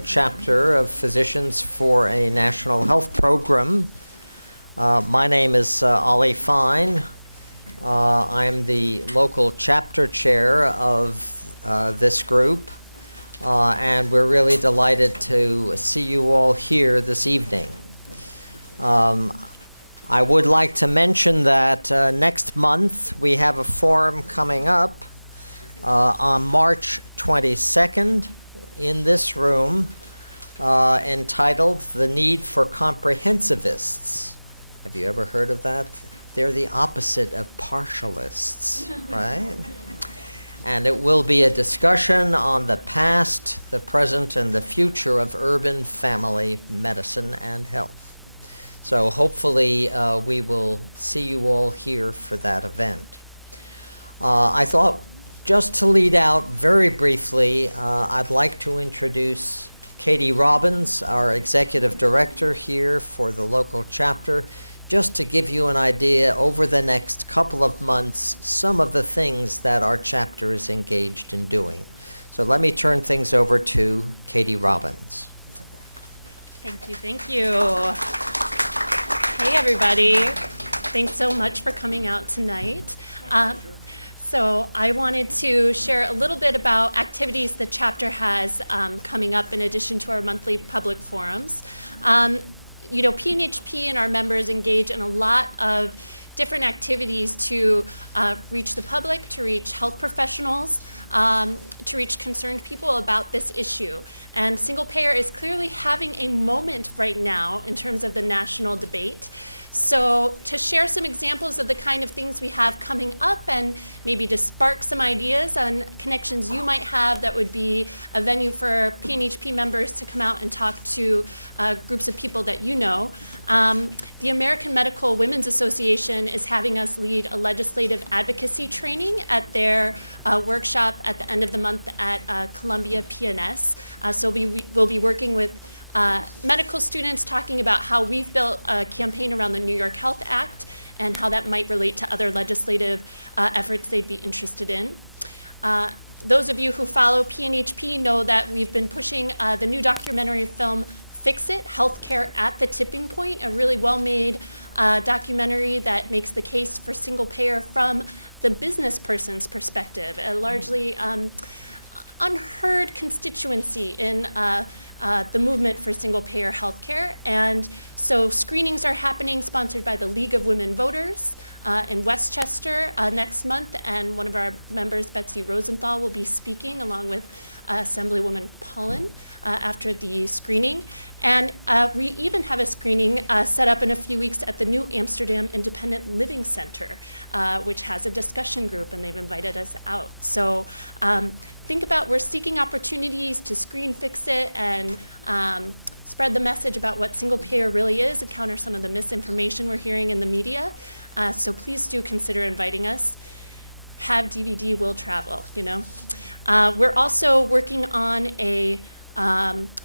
Chapter of Physicians for a National Health Program. My name is Ollie Fine. I'm the local chapter chair of this group, and we're really delighted to see you all here this evening. I would like to mention that next month we have a forum coming up on March 22nd in this room entitled The Need for Comprehensivists. Have you ever heard of that? They're the opposite of partialists, right? And it will be a discussion on the past, the present, and the future of urban family medicine and health. So hopefully we will see you all here for that event. I thought, just to lead out very briefly, I'd like to introduce Katie Robbins, our executive director here for the local chapter, just to give you an idea over the next couple of months, some of the things that our chapter is engaged in doing. So let me turn things over to Katie Robbins. Thank you, thank you. Hey, everybody. Thanks so much for coming out tonight. So I wanted to share a little bit about activities the chapter has coming up in addition to our monthly public forums. PNHP and our members engage in a lot of different activities to reach the public, to reach health professionals, to reach concerned people about this issue. And single payer is clearly having a moment right now in terms of the national debate. So to share some examples of the kind of things we have coming up and maybe to spark some ideas on connections you might have that would be a venue for PNHP members to come out and talk to groups of people that you know. The American Medical Women's Association is having us lead a legislative advocacy training at their workshop at the end of the month at Columbia PNS. So we'll be working with medical students talking about how we've built a campaign around the New York Health Act and how that might relate to other legislative efforts they'd be interested in. Those of you who follow PNHP know that we've been pushing the new documentary film Fix It, Healthcare at the Tipping Point, a really well-made documentary that makes the case for single payer from the business person's perspective, a largely unheard constituency in the movement for single-payer healthcare. And so screenings are happening, sponsored by the League of Women Voters in Westchester next month, and one of our members, Betsy Rosenthal, will be speaking along with Assemblywoman Paulin after the screening. And we even have a screening set up in a few weeks at the New Amsterdam Independent Living Center, which has a discussion group, and they've invited us out. So think about, we're seeking opportunities to screen Fix It and spread the message about what single payer really is and counter some of the misinformation we're hearing in the media. So please do consider inviting us. Have DVD will travel, We're also working on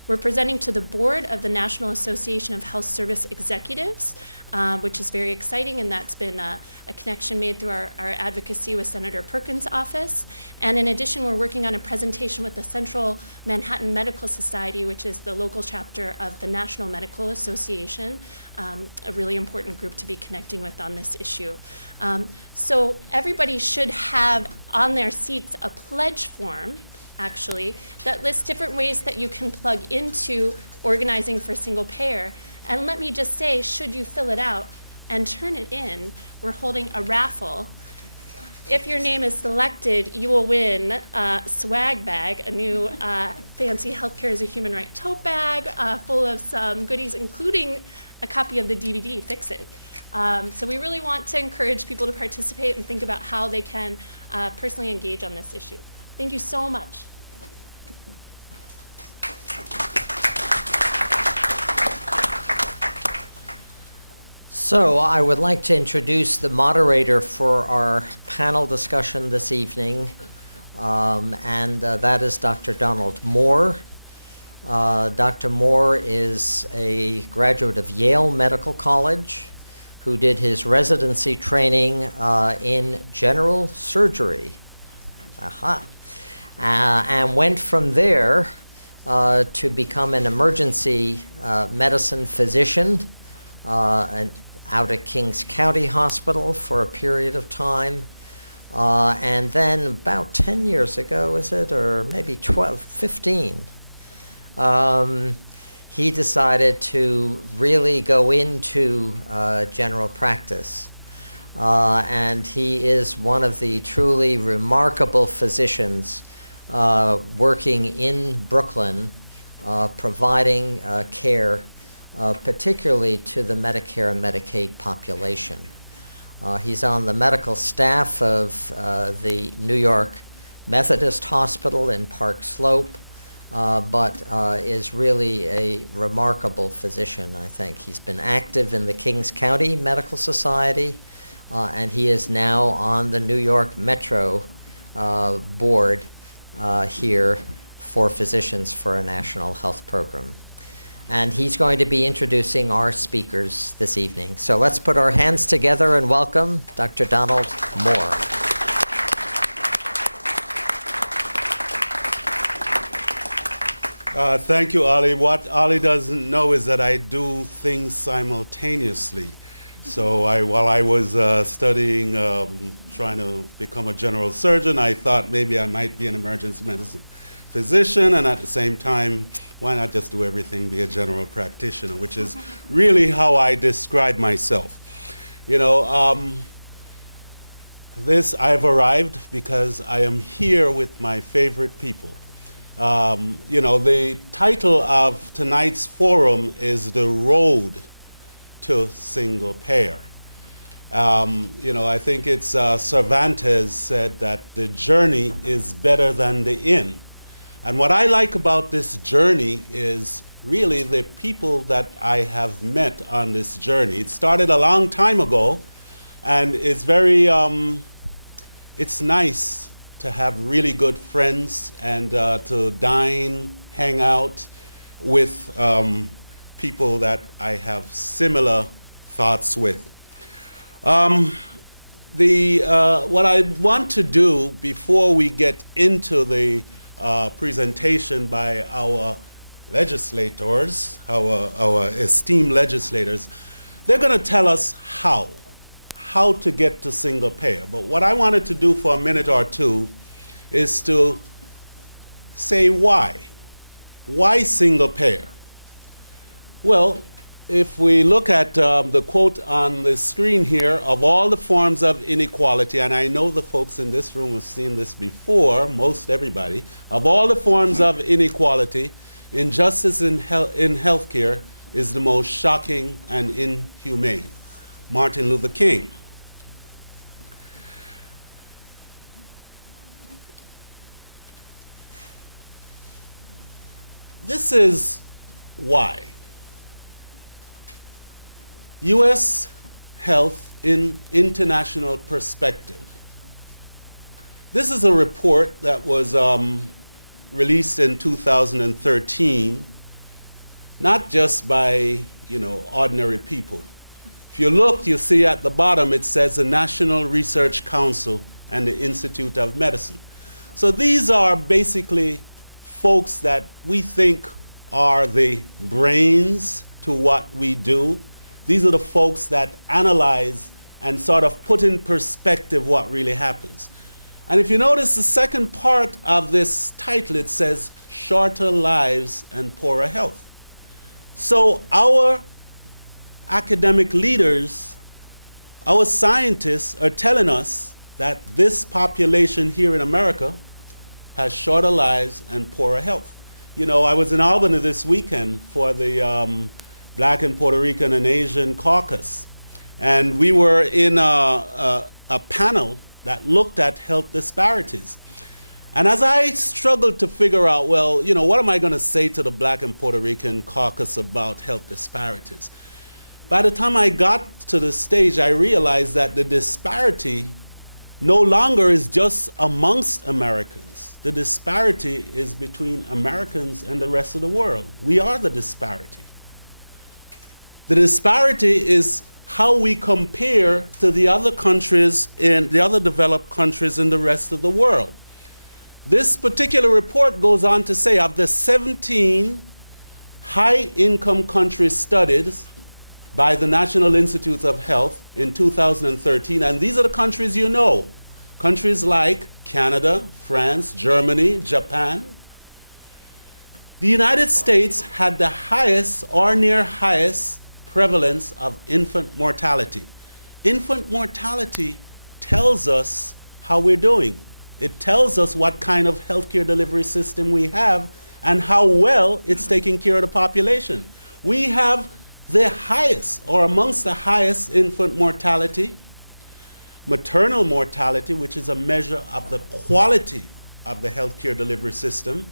we're presenting to the board of the National Association of Health Service Executives, which is very exciting, and that's been a connection made through our advocacy with Senator Perkins' office. And in addition, we're working on a presentation with the Central Manhattan Medical Society, which is the local chapter of the National Medical Association, a really important group to be connecting with on this issue. So everybody should have on their seats a pledge form, actually, that lists different ways that you can plug into organizing for single payer. And let me just say, should you fill it out and turn it in, we're holding a raffle. If your name is selected, you will win a swag bag, a new fancy Healthcare is a Human Right tote bag full of some goodies, including a copy of the DVD, Fix It. So we really want to encourage people to participate and think about how they can personally engage on this issue. Thank you so much. So I would like to introduce the moderator for our panel discussion this evening, and that is Dr. Donald Moore. Dr. Moore is a graduate of Yale Medical College who did his residency training in general surgery. And went from there to become an emergency medicine physician out at Kings County Hospital for a period of time. And then about 10 years ago, is it, or maybe 12, 15, he decided to really go into general practice. And he is one of the truly remarkable physicians working in Brooklyn, providing care, particularly to the Medicare and Medicaid population. He's on the medical staff of the New York Methodist Hospital in Park Slope, but is really a remarkable physician, I think. He's been active in the Kings County Medical Society, and he is now on the New York Metro board here for Physicians for a National Health Program. And he's going to be introducing our speakers this evening. So let's put our hands together and welcome Dr. Donald Moore. Thank you, Ali. What Ali doesn't know is that I do things simultaneously. So while I was studying, trying to become a general surgeon, I thought maybe I might be an emergency medicine physician, and at the same time, why not just do everything, be a general practitioner, which is really how I describe myself. You know, I've arrived because I am here with my favorite people. You know, the title of tonight's forum is The Road to Single Payer. You know, I think it's Cervantes said that the journey is better than the inn. And what I like about this journey is really the people that I have met on this journey. It started a long time ago, and it's very, it's nice to have really good friends and to dine, hang out with people that I have similar thoughts with. What I want to do before we get into the presentation by our legislators, our esteemed legislators, they're going to tell us how to get to single payer. But what I wanted to do for a minute or two is to say why. Why single payer? Well, if we look at the quote on the screen here, of all the forms of inequality, and I know the folks in this room have seen this before, most everybody, of all the forms of inequality, injustice in healthcare is the most shocking and inhumane. Martin Luther King. This is why. U.S. health in international perspective. This is a report that was released in 2013, not just by, ordinary people. If you look, you see at the bottom it says the National Research Council and the Institute of Medicine. So these are basically folks that we think are the brains to what we do. These are the folks that analyze and sort of put in perspective what really happens. And if you notice the second part of this title, it says shorter lives and poorer health. So our academic leaders, our scientists are telling us that this population here in America has shorter lives and poorer health. I was in Albany this weekend for the Black and Puerto Rican and Asian caucus. And we were in a panel that looked at health disparities. And as I struggled to figure out, what am I going to say to the Black and Puerto Rican caucus about health disparities? By the time I got to the stage, I realized that the disparity no longer is just amongst Americans. The disparity is between Americans and the rest of the world. We are the disparity. The disparity is how we compare to the other countries in the other developed countries in the rest of the world. This particular report goes on to say of the 17 high-income countries studied by the National Institutes of Health in 2013, and these are the countries you know, countries like Canada, France, Germany, Japan. The United States had the highest or near highest prevalence of infant mortality. Infant mortality tells us how we're doing. It tells us what kind of healthcare delivery system we have and how well it's taking care of the population. We have the highest, or amongst the highest, infant mortality, maternal mortality, which is a measure of the quality of the healthcare delivery system,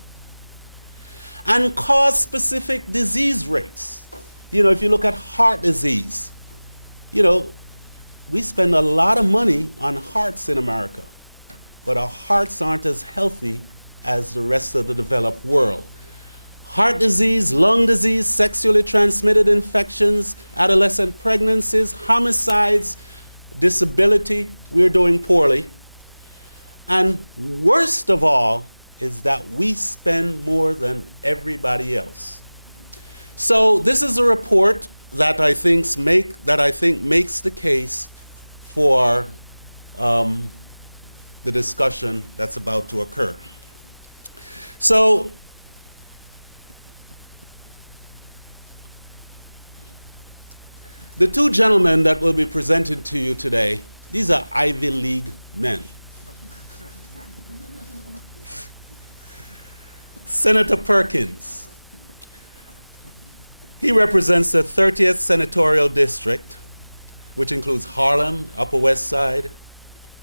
and cause-specific disease rates. You know, if you look at heart disease, you know, we spend a lot of money on hearts in America, but our hearts aren't as healthy as the rest of the developed world. Heart disease, lung disease, sexually transmitted infections, adolescent pregnancies, homicides, disability, we're doing poorly. And worst of all is that we spend more than everybody else. So this is a report that I think makes the case for the discussion that's about to occur. So the two gentlemen that will be presented to you today, these are Ivy League men. Senator Perkins, he represents the 30th Senatorial District, which includes Harlem, Upper West Side,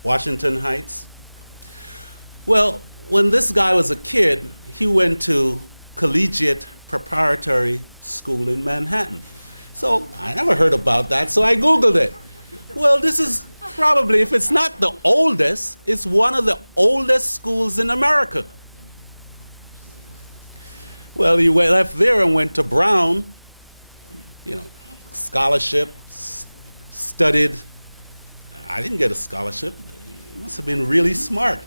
Washington Heights. Well, when this guy was a kid, he went to Collegiate Preparatory School in Manhattan. So I never heard about that, so I Googled it. Well, this is probably, if it's not the oldest, it's one of the oldest schools in America. Well, he left there and went to Brown, you know, scholarship, studied. I didn't get a scholarship. He must have been really smart.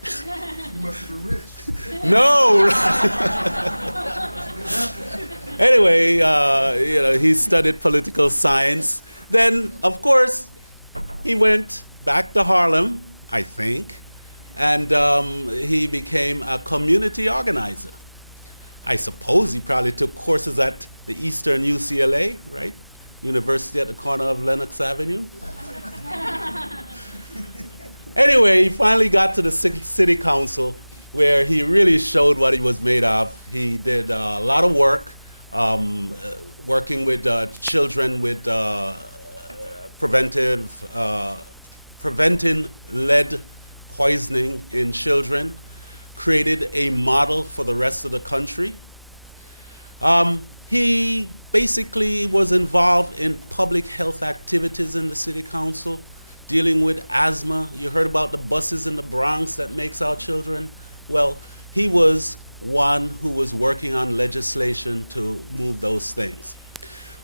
You must have been rich. No. Anyway, you know, he studied political science. Then, of course, he went back to Harlem, I think, and he became a community organizer. I suppose he probably took courses at the Eastern UCLA, right? University at the corner of Lenox Avenue. Anyway, he finally got to the city council where he really showed what he was made of. He did a lot of work, working with children with preventing lead poisoning in children, created a model for the rest of the country. He basically was involved in public health activities in the city council, dealing with asthma. You heard about the buses in the Bronx that makes our children. Well, he was one who was working on legislation to move those things.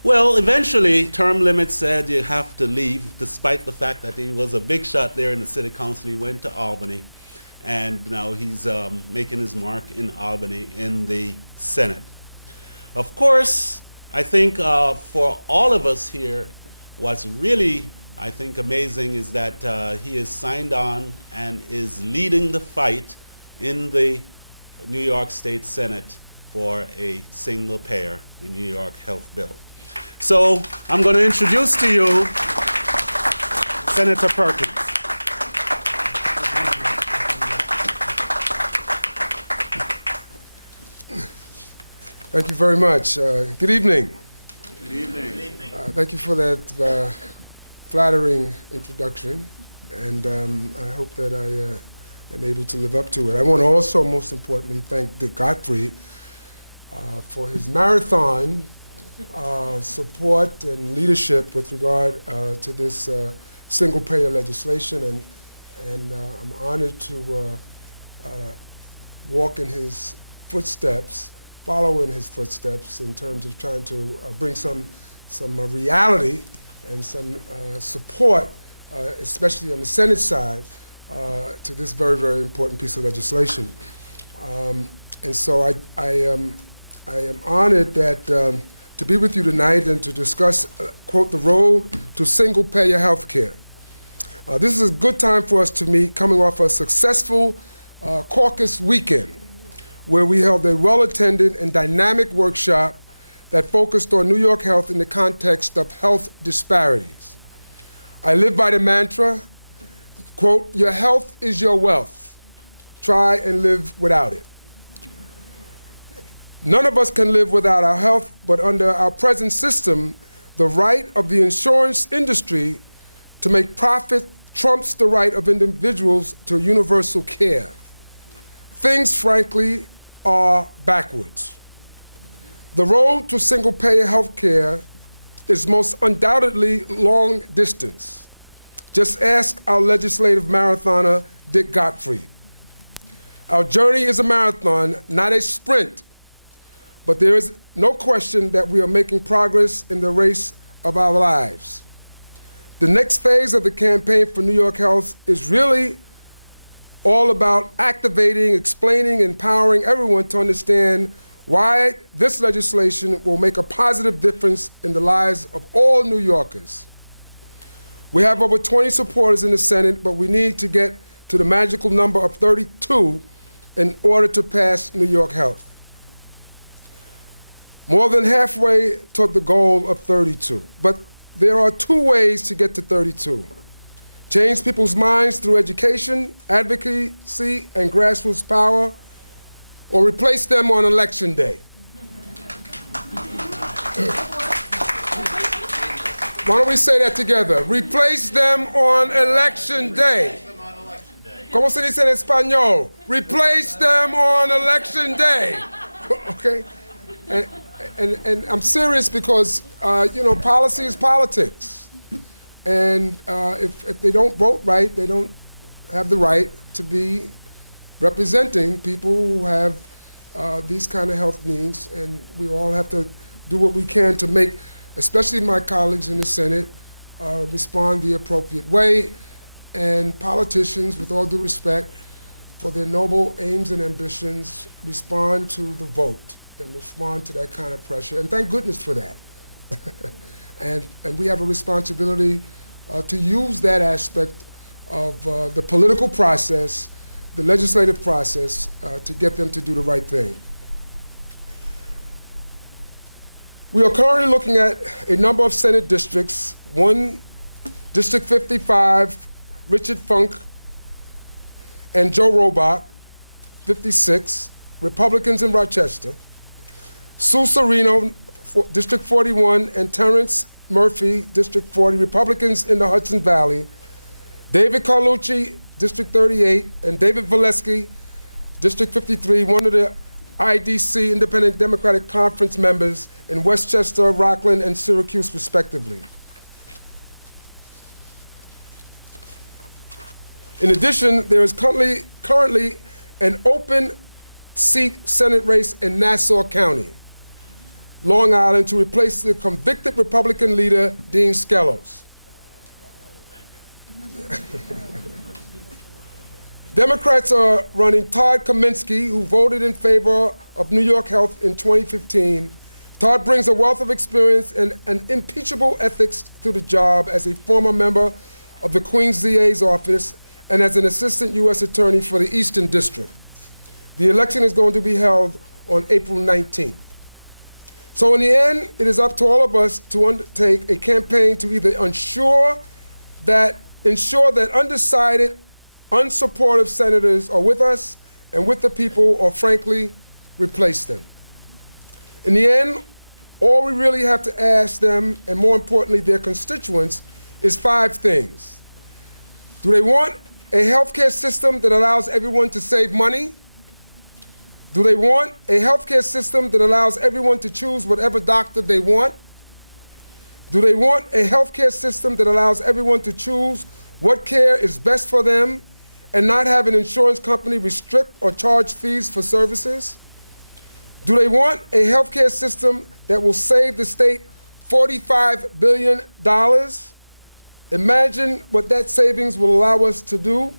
Well, eventually, term limits said you have to leave, despite the fact that he was a big shot there in the city council. He went to Albany, and now he's making his mark in Albany in the Senate. Of course, I think for all of us here, what's really, I think, amazing is that he is signed on and is leading the fight in the New York State Senate for a single payer, the New York Health Bill. So I'm going to introduce to you Senator Perkins. Thank you very much. Good evening. Good evening. Thank you for that flattering introduction, and I hope that I am able to live up to it. I want to also, most importantly, thank Dick Gottfried for his marathon support and leadership with regard to this single-payer legislation, and I'm honored to walk in his footsteps, follow in his footsteps in terms of trying to bring some reality and some support, especially on the Senate side, to this very, very important piece of legislation. And so I am honored that to be with you tonight and to discuss, quote, the road to single-payer health care. This is a good time for us to meet, coming off a successful caucus weekend, where we held a well-attended and dynamic workshop that focused on New York health in the context of health disparities. I live by the mantra, quote, your health is your wealth. Try and live without it. None of us can live without our health, but under our present system, the right of the insurance industry to make profit trumps the right of individuals to universal care. Things, frankly, are backwards. The road to single-payer health care is most undoubtedly long distance. Just ask our legislative marathoner, Dick Gottfried. Our journey is a marathon, not a sprint, but there is no question that we are making progress in the race of our lives. The next phase of the campaign for New York Health is really all about activating, explaining, empowering everyone to understand why this legislation will make a positive difference in the lives of all New Yorkers. We have over 20 supporters in the Senate, but we need to get to the magical number of 32 in order to pass New York Health. More than halfway toward the goal of 32. But there are two ways to get to 32. Change people's minds through education, advocacy, and grassroots power, or replace them on Election Day. Why don't we say that together? Replace them on Election Day. ¿Cómo se dice en español? Replace them on Election Day. Okay? And I'm serious because, policy is politics. And if they don't vote right, they don't have the right to be representing people who have these kind of health needs. And we all have to do what we can to make, especially my colleagues in the Senate, respond the appropriate way. And politicians, with all due respect, for their noble aims and ambitions, respond to the vote and respond to that kind of pressure. And thank goodness for that. And we have a responsibility to use that aspect of the political process, the legislative process, to get them to do the right thing. We are currently looking at a number of Senate districts. One, District 55, Richard Funk and Joe Robach, 56, Republicans in Rochester. Sue Serino, District 41, and Terrence Murphy, District 40, Republicans in the Hudson Valley. David Carlucci, District 38, and David Valesky, District 53, one of the IDC, Independent Democratic Conference members in Westchester, Rockland, and Syracuse, respectively. In addition, there is currently an open seat Senate race in Nassau County, Long Island, to replace the convicted Republican leader, Dean Skelos. Democrats are running Todd Kaminsky, who voted in favor of New York Health in 2015. Todd brings a wealth of experience and an impeachable ethics to the job as a former member of the Queen's DA's office and as an assistant U.S. attorney for the Eastern District. The election is going to be held on April 19th. So in the end, it is up to all of us to undertake a campaign to either ensure that undecided, unsupportive senators are with us and with the people, or frankly, replace them. In the end, all we really have to ask them, and more importantly, their constituents, is 5 things. Do they want a healthcare system that allows everyone to save money? Do they want a healthcare system that allows everyone to choose whatever doctor they want? Do they want a healthcare system that allows everyone to choose what care is best for them and not have an insurance company restrict or charge fees for services? Do they want a healthcare system that will save the state $45 billion? Imagine what that savings will allow us to do.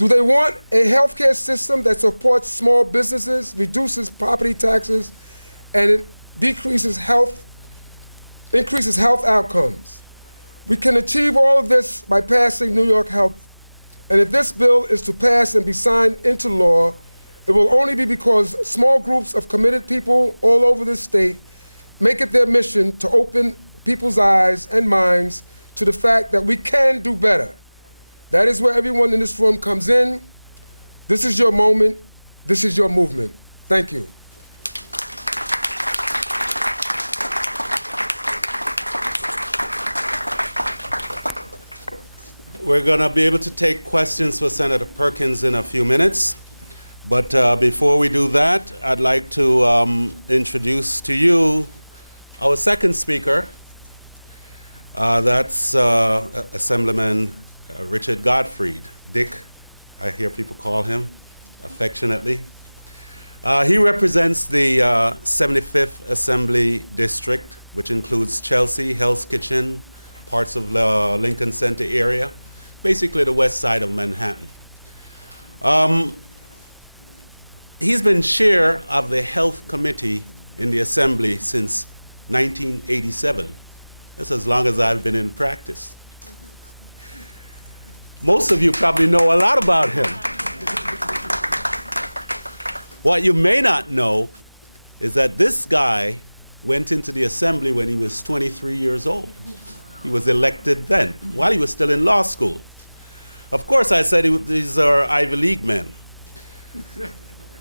Do they want a healthcare system that supports small businesses, reduces property taxes, and it increases health outcomes? We can achieve all of this by passing New York Health, and if this bill is to pass and be signed into law, it will only be because small groups of committed people all over this state make it their mission to open people's eyes and minds to the fact that we can do better. That is where everyone in this room comes in. This is your moment. This is your movement. Thank you. We're going to be able to take questions for Senator Perkins in a few minutes. But before we do that, I'd like to introduce to you our second speaker. That's Assemblyman Richard Gottfried. Dick, I hear people call him affectionately. He represents the 75th Assembly District, which includes Chelsea, Hell's Kitchen, parts of the Lincoln Center area, basically the west side of Manhattan. He's been chair of the Health Committee in the Assembly since 1987. That's as long as I've been in practice. Most of you probably know a lot about him. What you may not know is that this guy went into the Assembly when he was 23 years old. He was elected then, while he was still in law school. Of course, I said these are Ivy League men.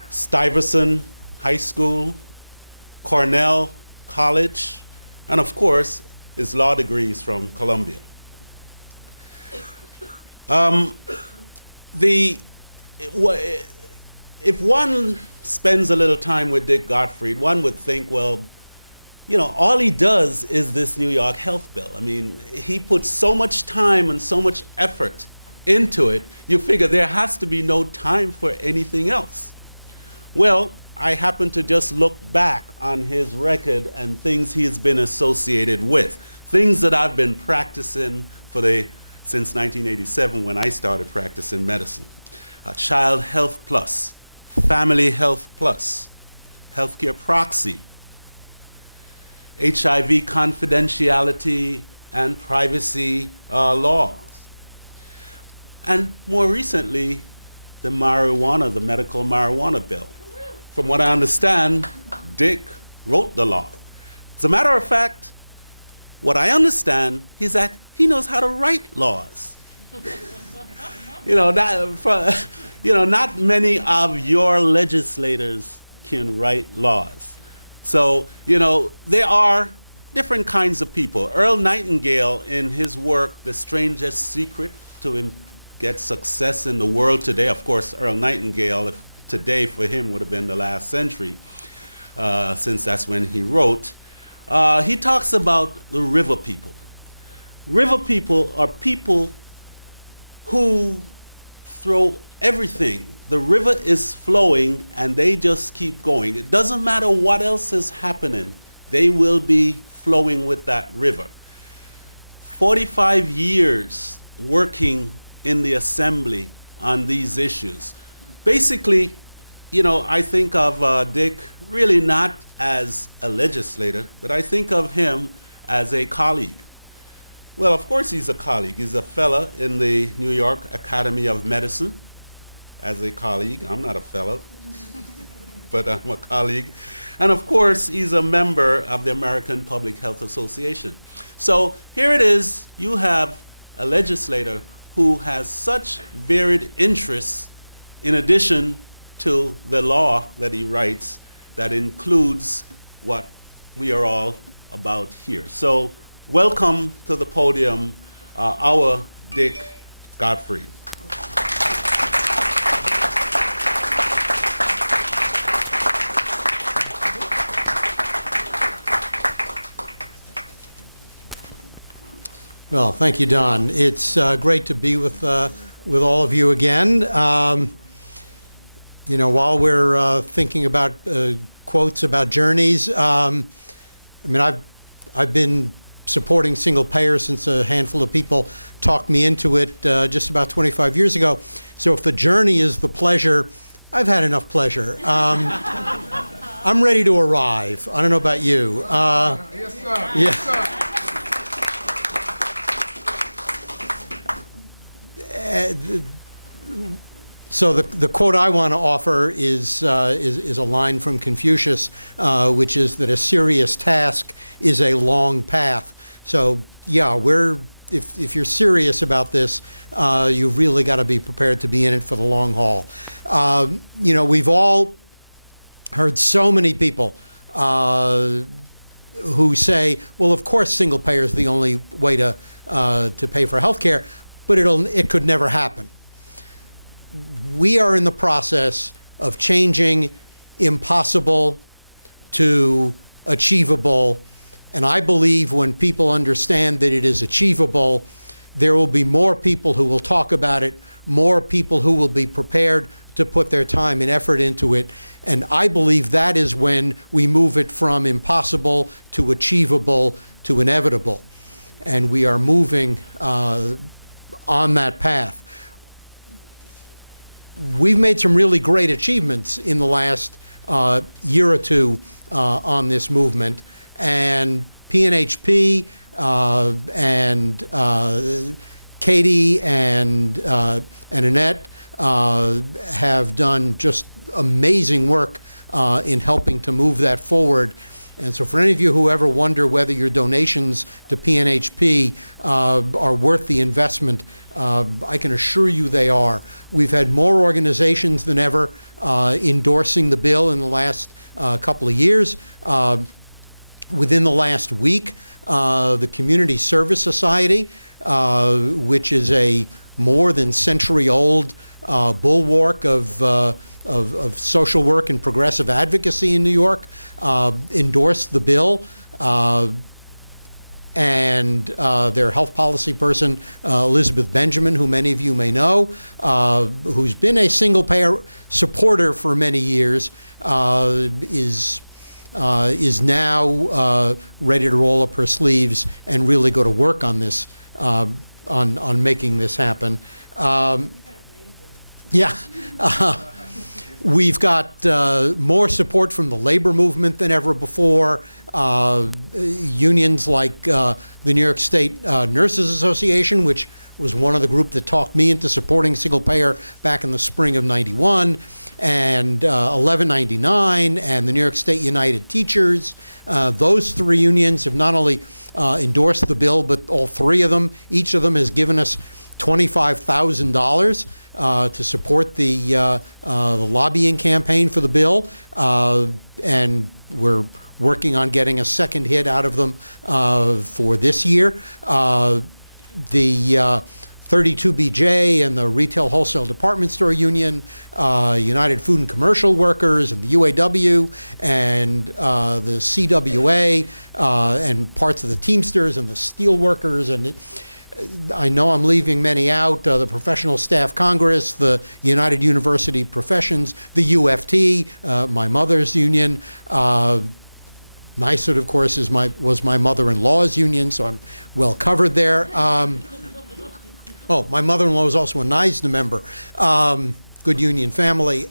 Stuyvesant High School, Cornell College, and of course, his law degrees from Columbia. If one spends a little time with Dick Gottfried, one would think, well, you know, all he does is this New York health bill. I mean, he puts so much time and so much effort into it, you figure there has to be no time for anything else. Well, I happen to just look back on his record and things he's been associated with, things that I've been practicing since 1987 when I started practicing medicine. Child Health Plus, Family Health Plus, Healthcare Proxy, HIV confidentiality and privacy laws. And more recently, the medical marijuana bill. From what I understand, Dick wrote the law. As a matter of fact, what I understand is that he knows how to write laws. Not many of your legislators can write laws. So, there are different kinds of people. Earl Nightingale, in his work, The Strangest Secret to Get Success in the World Today, of course, Earl Nightingale, today for him would have been the last century, since that's when he wrote. He talks about the river people. River people are people who throw everything. The river is flowing and they just keep going. It doesn't matter what else is happening, they will be flowing with that river. 45 years working in the Assembly on these issues. Basically, I think of Dick really not as a legislator, but I think of him as a colleague. Well, of course he's a colleague. He's a fellow in the New York Academy of Medicine. As a colleague, I'm not a fellow, but I'm a colleague. And of course, he's a member of the American Public Health Association. So here it is, you have a legislator who has such varied interests in addition to the law that he writes that includes what we are all about here. So welcome to the podium, our Dick Gottfried. Well, thank you, Don. It's great to be with all of you again. While we're thinking about quotes about journeys, I've been supporting single payer since a handful of people talked me into it just about 25 years ago. So if the journey is the pleasure, I've had enough pleasure. I'm ready to arrive. I don't know about you. Yes, sir. Yeah. Yes, sir. So the quote I want to offer is a line from Confucius, which is that a serious task is a long path. So yeah, if you're serious about this, you've really got to be prepared to be in it for the long haul. We've all heard so many people who say, well, of course single payer is the only way to pay for health care, but it could never happen. We are in the process of changing impossible to achievable, and I believe when people understand that it is achievable, there will be more people who will talk about it, more people who will be prepared to put their time and effort into it, and I believe that is when we move it from impossible to achievable to inevitable, and we are moving on that path. We've made some really great achievements in the last year or two on this movement, and PNHP and Katie and Annette have done just amazing work in helping to move that forward. And so for any of you who ever wonder whether your donations to PNHP are worth the investment, I can assure you they are. We've had more organizations than ever endorsing the bill in the last couple of years. Within the last week, the Community Service Society, which is a more than century-old bulwark of social work and progressive advocacy in New York, endorsed the bill, and their health policy person, Elizabeth Benjamin, who many of you may know, who's been a single-payer supporter for many years, is now ready to roll up her sleeves and really go to work on this, on making this happen. We've got more support from the labor movement than ever before. Unions like the New York State Nurses Association, which was one of the group that talked me into supporting single payer back in the spring of '91, and 1199 and the New York State United Teachers. Those three unions have not only endorsed the bill, but all three of them, each of them has given us $25,000 to support the lobbying campaign for the bill, and we're working on getting a second hit out of them for this year. The 32BJ and the Retail Wholesale Department Store Union, United Food and Commercial Workers, and the UAW, and the CWA, and parts of the Teamsters and the Steel Workers, and I know I'm leaving many out, the Professional Staff Congress, the United University Professions, the UFT, my mother's union. NYSUD, of course, was my mother-in-law's union, so I'm well covered there. Oh, my mother-in-law was also a NYSDA member. Good union family.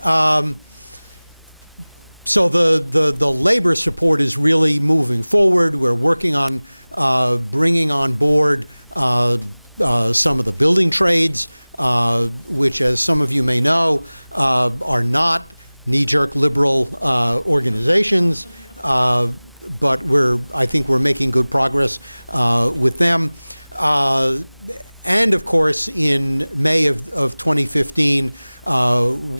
So the labor support is really moving forward. We're working on bringing on board some of the building trades, which, as some of you may know, are not knee-jerk liberal organizations, but I think we're making good progress with them. And of course, in May of 2015,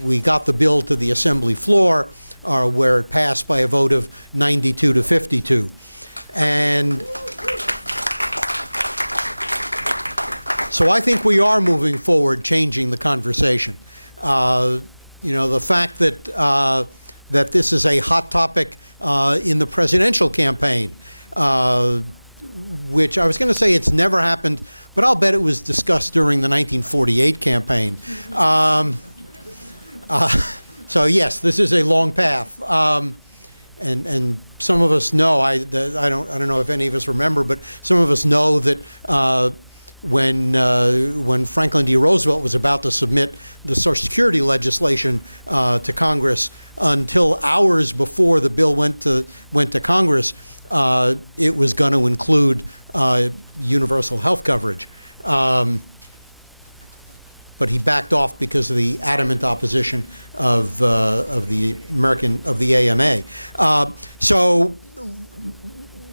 we got the bill to the Assembly floor, where it passed by a vote of 92 to 52. And so I think we are moving forward, changing the conversation. The fact that that this is a hot topic in the presidential campaign, which I was going to say it's never happened, but I'll bet it was discussed during the 1948 campaign. So yes, this is a long path, and some of us know, I don't know if any of us remember, but some of us know that when Franklin D. Roosevelt was about to submit the Social Security legislation to Congress, until hours before the bill went to Congress, it was going to include universal health coverage. But he backed off because of the adamant opposition of the AMA. So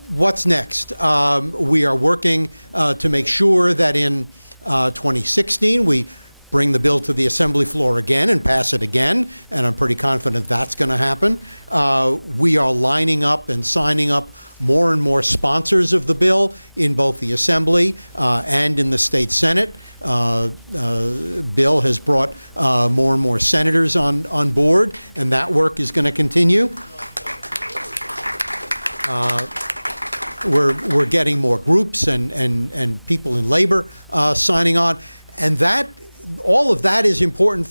what's next? We are working to make sure that in 2016 we bring the bill to the Assembly floor again and pass it again, and I'm pretty confident that's going to happen. We are lining up and signing up more and more sponsors of the bill in both the Assembly and in the state Senate. Bill has brought more and more senators on board, and that work is going to continue. We're getting more groups and people in labor signing on, and all of that is important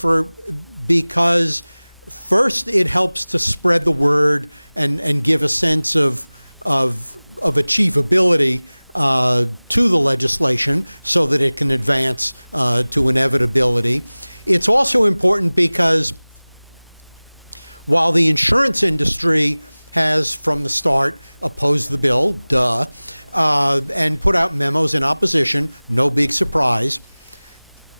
because first it helps to spread the word and give a sense of achievability to the legislation so that it can advance to inevitability. It's also important because while the insurance industry has from the start opposed the bill, and put out memos in opposition, no big surprise,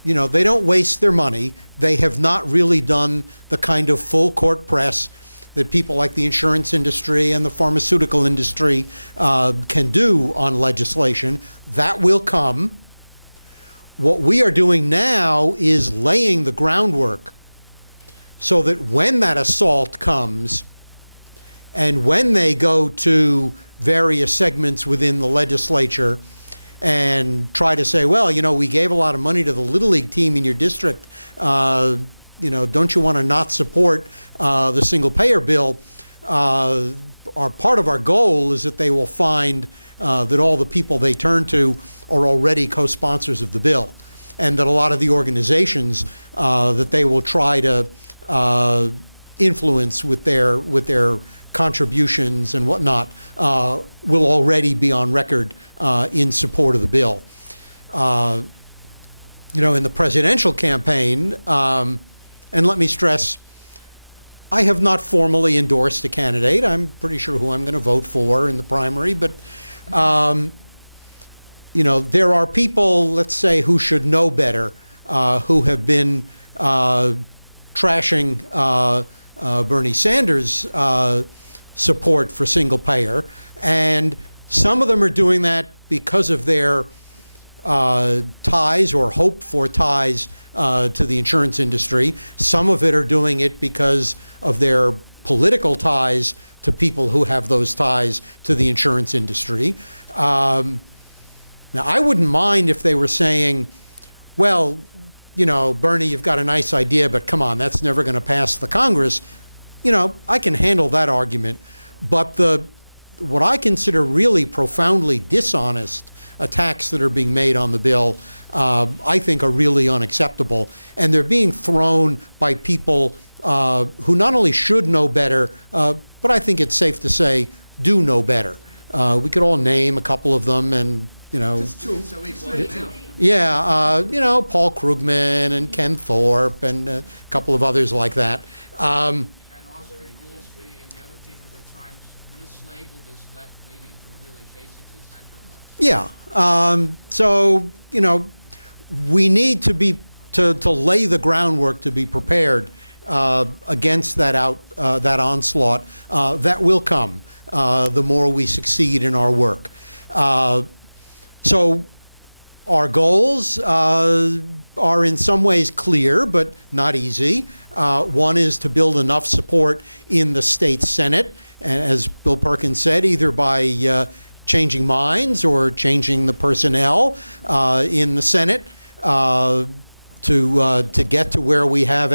they don't waste their money. They have not really done the kind of full court press that people like the insurance industry and the pharmaceutical industry can do on legislation. That will come. What we are doing now is laying the groundwork so that when that assault comes and when they go to various segments within the legislature and try to say, well, we gave a lot of money to the Little League team in your district, don't you want to not support the single-payer bill? Part of our goal is that they will find that all the people they turn to are already co-sponsors of the bill, and that a lot of the organizations that they will try to influence with their contributions and whatnot will already be on record in support of the bill. In the presidential campaign, and let me stress, I have not formally endorsed a candidate. I'm pretty sure who I'm going to vote for in the primary, but there are people, let's say, who should know better, who have been trashing Bernie Sanders' support for single payer, and some of them are doing that because of their ties or hope for ties to the insurance industry. Some of it are doing it because of their political ties to people who have those ties to the insurance industry. Now, I wouldn't mind if they were saying, well, Bernie, you've got a nice idea, but come on, that's never going to pass the Congress. I can handle that argument. But what I consider really profoundly dishonest attacks that are being made on the bill, I think are really unacceptable. And they're being thrown by people who not only should know better, but I think it's safe to say do know better. We could all name a couple of them, and Paul Krugman and Ken Thorpe and a couple of others like that. Yeah. So, we need to lay the groundwork to be prepared against that onslaught that will come the more we succeed in our work. So our goals are in some ways clear, but not easy. One is to build enough support in the state Senate, and as Bill Perkins said, either by changing minds or changing the personnel in the Senate to get to where we have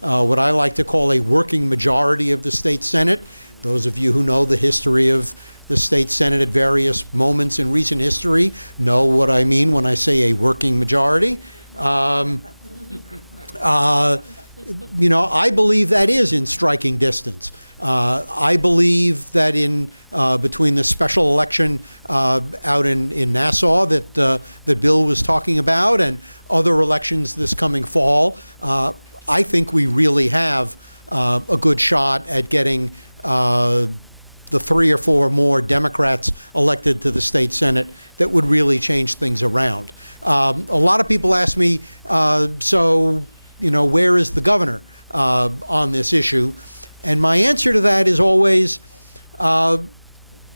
what I like to call a working majority of the state Senate. Those of you who know the history of the state Senate at various moments in recent history know what I mean when I say a working majority. I believe that is in striking distance I believe that between the special election out in Nassau that Bill was talking about and other elections this coming fall, I think we really have a good shot at getting the 3 or 4 more Democrats elected to the state Senate that would really change things around. A lot of people ask me, so, where is the governor on this issue? And my answer to that is always,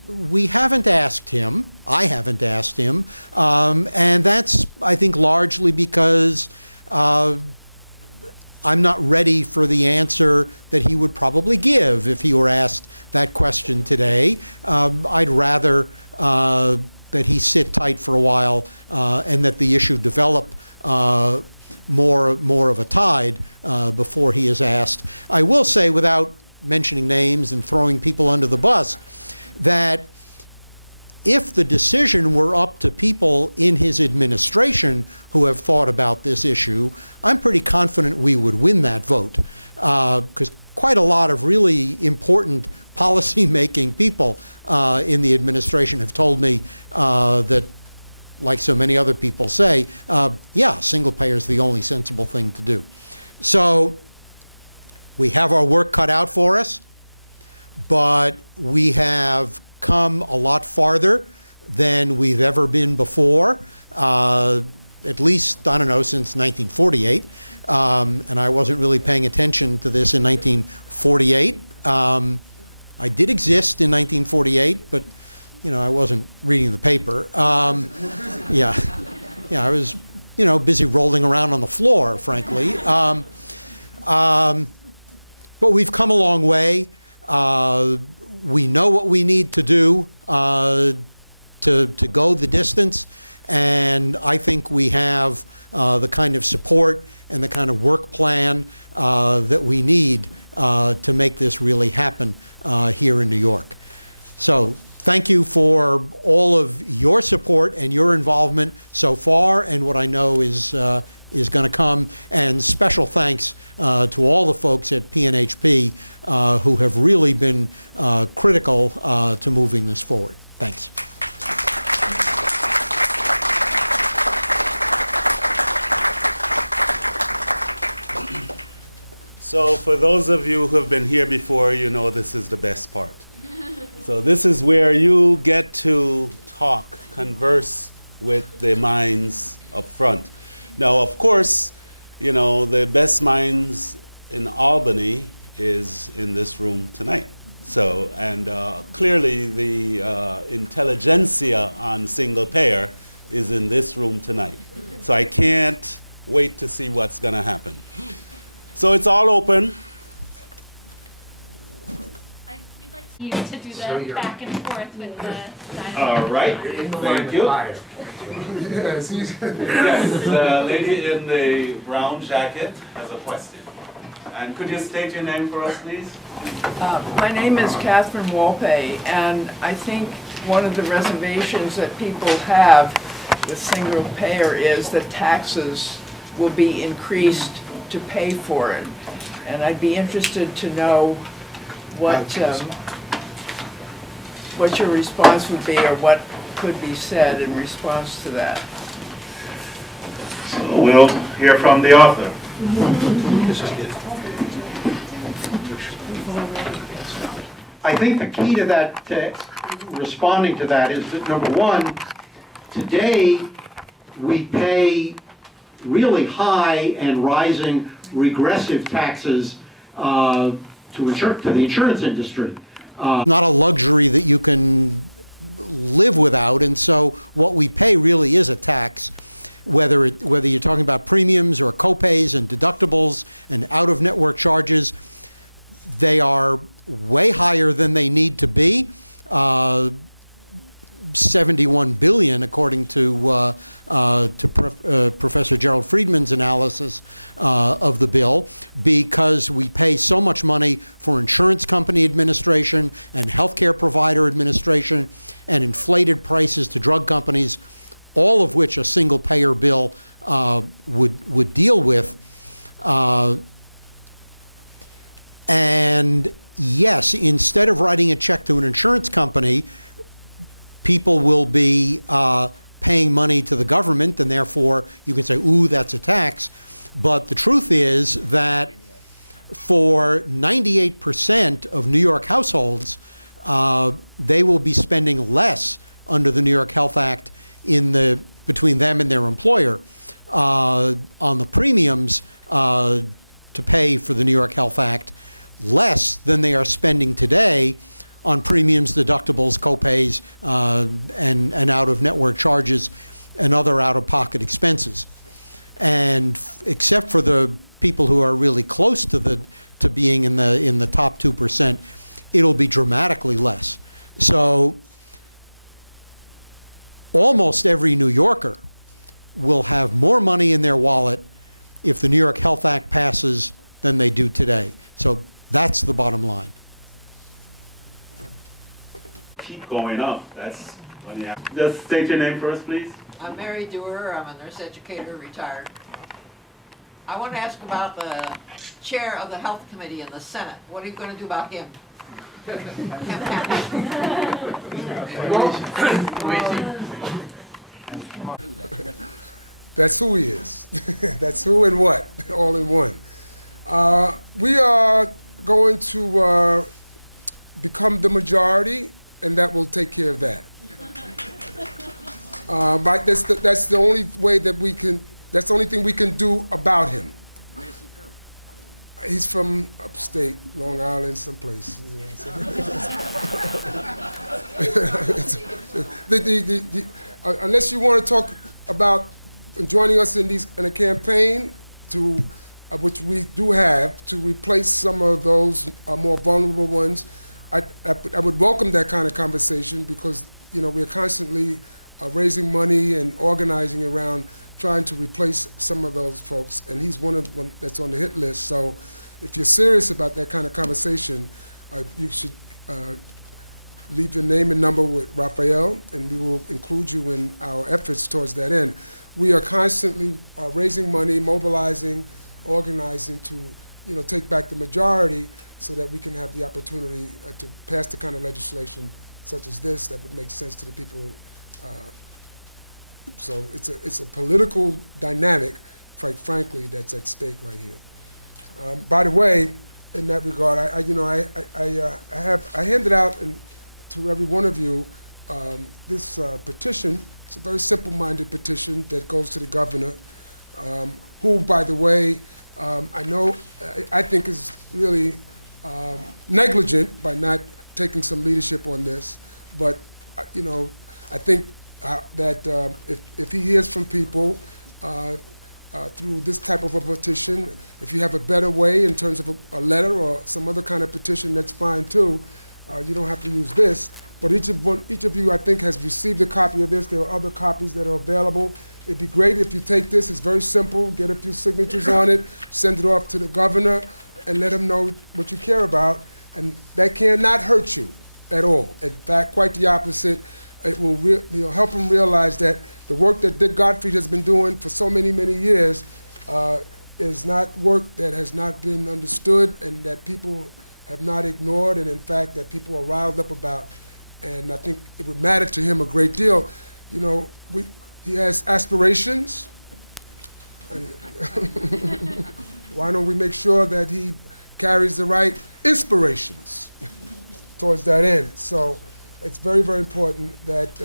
we haven't asked him. I haven't asked him. And that's, I think, largely because I'm not ready for the answer that he would probably give if he were asked that question today. I'd rather that he sit tight for a while and that the issue develop more of a tide before he is asked. I will say, without mentioning names and throwing people under the bus, that if the decision were up to people in his administration who have thought about this issue, I'm pretty confident we would win that vote, because quite a lot of really important policy-making people in the administration have told me that, like so many other people say, yeah, single payer is the only sensible thing to do. So we have our work cut out for us, but we have come a lot farther than we've ever been before, at least, I don't know, since 1948. And I wasn't really paying attention to this in 1948. I did exist in 1948, but, I wasn't reading the paper. Yeah, I was, busy rolling around on the floor, frankly. But we've come a long way. We know what we need to do to go the distance, and I think we have the kind of support and the kind of work plan that we need to make this really happen here in New York. So thank you for all of your support and your involvement so far, and what I know is going to come. And special thanks to all the folks at PNHP who have really been critical to moving this forward. Thanks. So for those of you who have been here before, this is the best part. So this is where you get to talk, converse with the minds up front. Now, of course, the best minds in Albany is in this room tonight. So, and clearly the intelligentsia on single payer is in this room tonight. So I can't wait to see what's going to happen. So it's all open. We'd like you to do the back and forth with the dialogue. All right, thank you. Yes, the lady in the brown jacket has a question. And could you state your name for us, please? My name is Catherine Walpay, and I think one of the reservations that people have with single payer is that taxes will be increased to pay for it. And I'd be interested to know what your response would be, or what could be said in response to that. So we'll hear from the author. I think the key to that, responding to that, is that, number one, today we pay really high and rising regressive taxes to the insurance industry. Not a luxury that you can live without, and so what we pay really is a tax, whether you're talking about premiums or co-pays and deductibles and out-of-network charges. They are way higher than they need to be. 71 billion, according to Professor Gerald Friedman's analysis of the bill, because we pay so much money for insurance company administration and healthcare provider administration and inflated prices to drug companies, all of which a single payer bill would deal with. And yes, instead of writing a check to an insurance company, people will be paying money to the government, and therefore you can say, ooh, that's a tax. But the truth is that for 98% of New York households, they will be spending less under the New York Health Act between them and their employer on the premiums to pay for the New York Health Act, less than they are spending today on premiums, deductibles, copays, and out-of-network charges and other out-of-pocket expenses. And except for the people who are really close to being in the top 2%, it'll be dramatically less. So almost every New Yorker will have more money in their wallet if the New York Health Act passes than they do today. So that's the bottom line. Keep going up. That's funny. Just state your name first, please. I'm Mary Dewar. I'm a nurse educator, retired. I want to ask about the chair of the health committee in the Senate. What are you going to do about him? That's who he is. That's who and what, all in one. We are going to become the majority, and that will take care of that. But that's the only way that we can. That's the only thing we can do about him. He's from upstate, Long Island, someplace. Unless you want to talk about joining us in a campaign to, which we do have, to replace some of those more vulnerable ones, I would welcome that kind of conversation because we're constantly raising money and organizing around trying to replace some of those folks, and he's one of them that's on the hit list. So if you're serious about that kind of conversation, you should leave your name and number with Raphael, and we will include you in our efforts towards that end. We are constantly raising money, mobilizing, organizing to take back the majority so that we can have the opportunity to pass the kind of legislation such as this that would make sense to the people. So it's a political dynamic, quite frankly, that's at stake right here. By the way, in that regard, I handed out to every one of you this petition. It's a very simple-minded petition that goes to the governor, who, by the way, I think is really negligent by not taking some leadership on this. But I think that if he hears from people through this type of a petition, if you have a better way in terms of a letter or some other kind of petition, that's fine too. You don't have to use this. But each of you, I think, has received a copy of this. There are other copies that are available. It'd be great if you take this. It's very simple. Get a few signatures on it, send it off to the governor, and let him know what you care about. And that cannot hurt you at all. In fact, quite the opposite. It will help him realize that the work that Dick Gottfried has been doing for so many, many years is not work that has not been understood and that people have not ignored, and in fact that people are riled up about. And I think it would matter to him a great deal. He has aspirations. Why don't we make sure that he carries the right inspirations towards that end? So it's very, very important that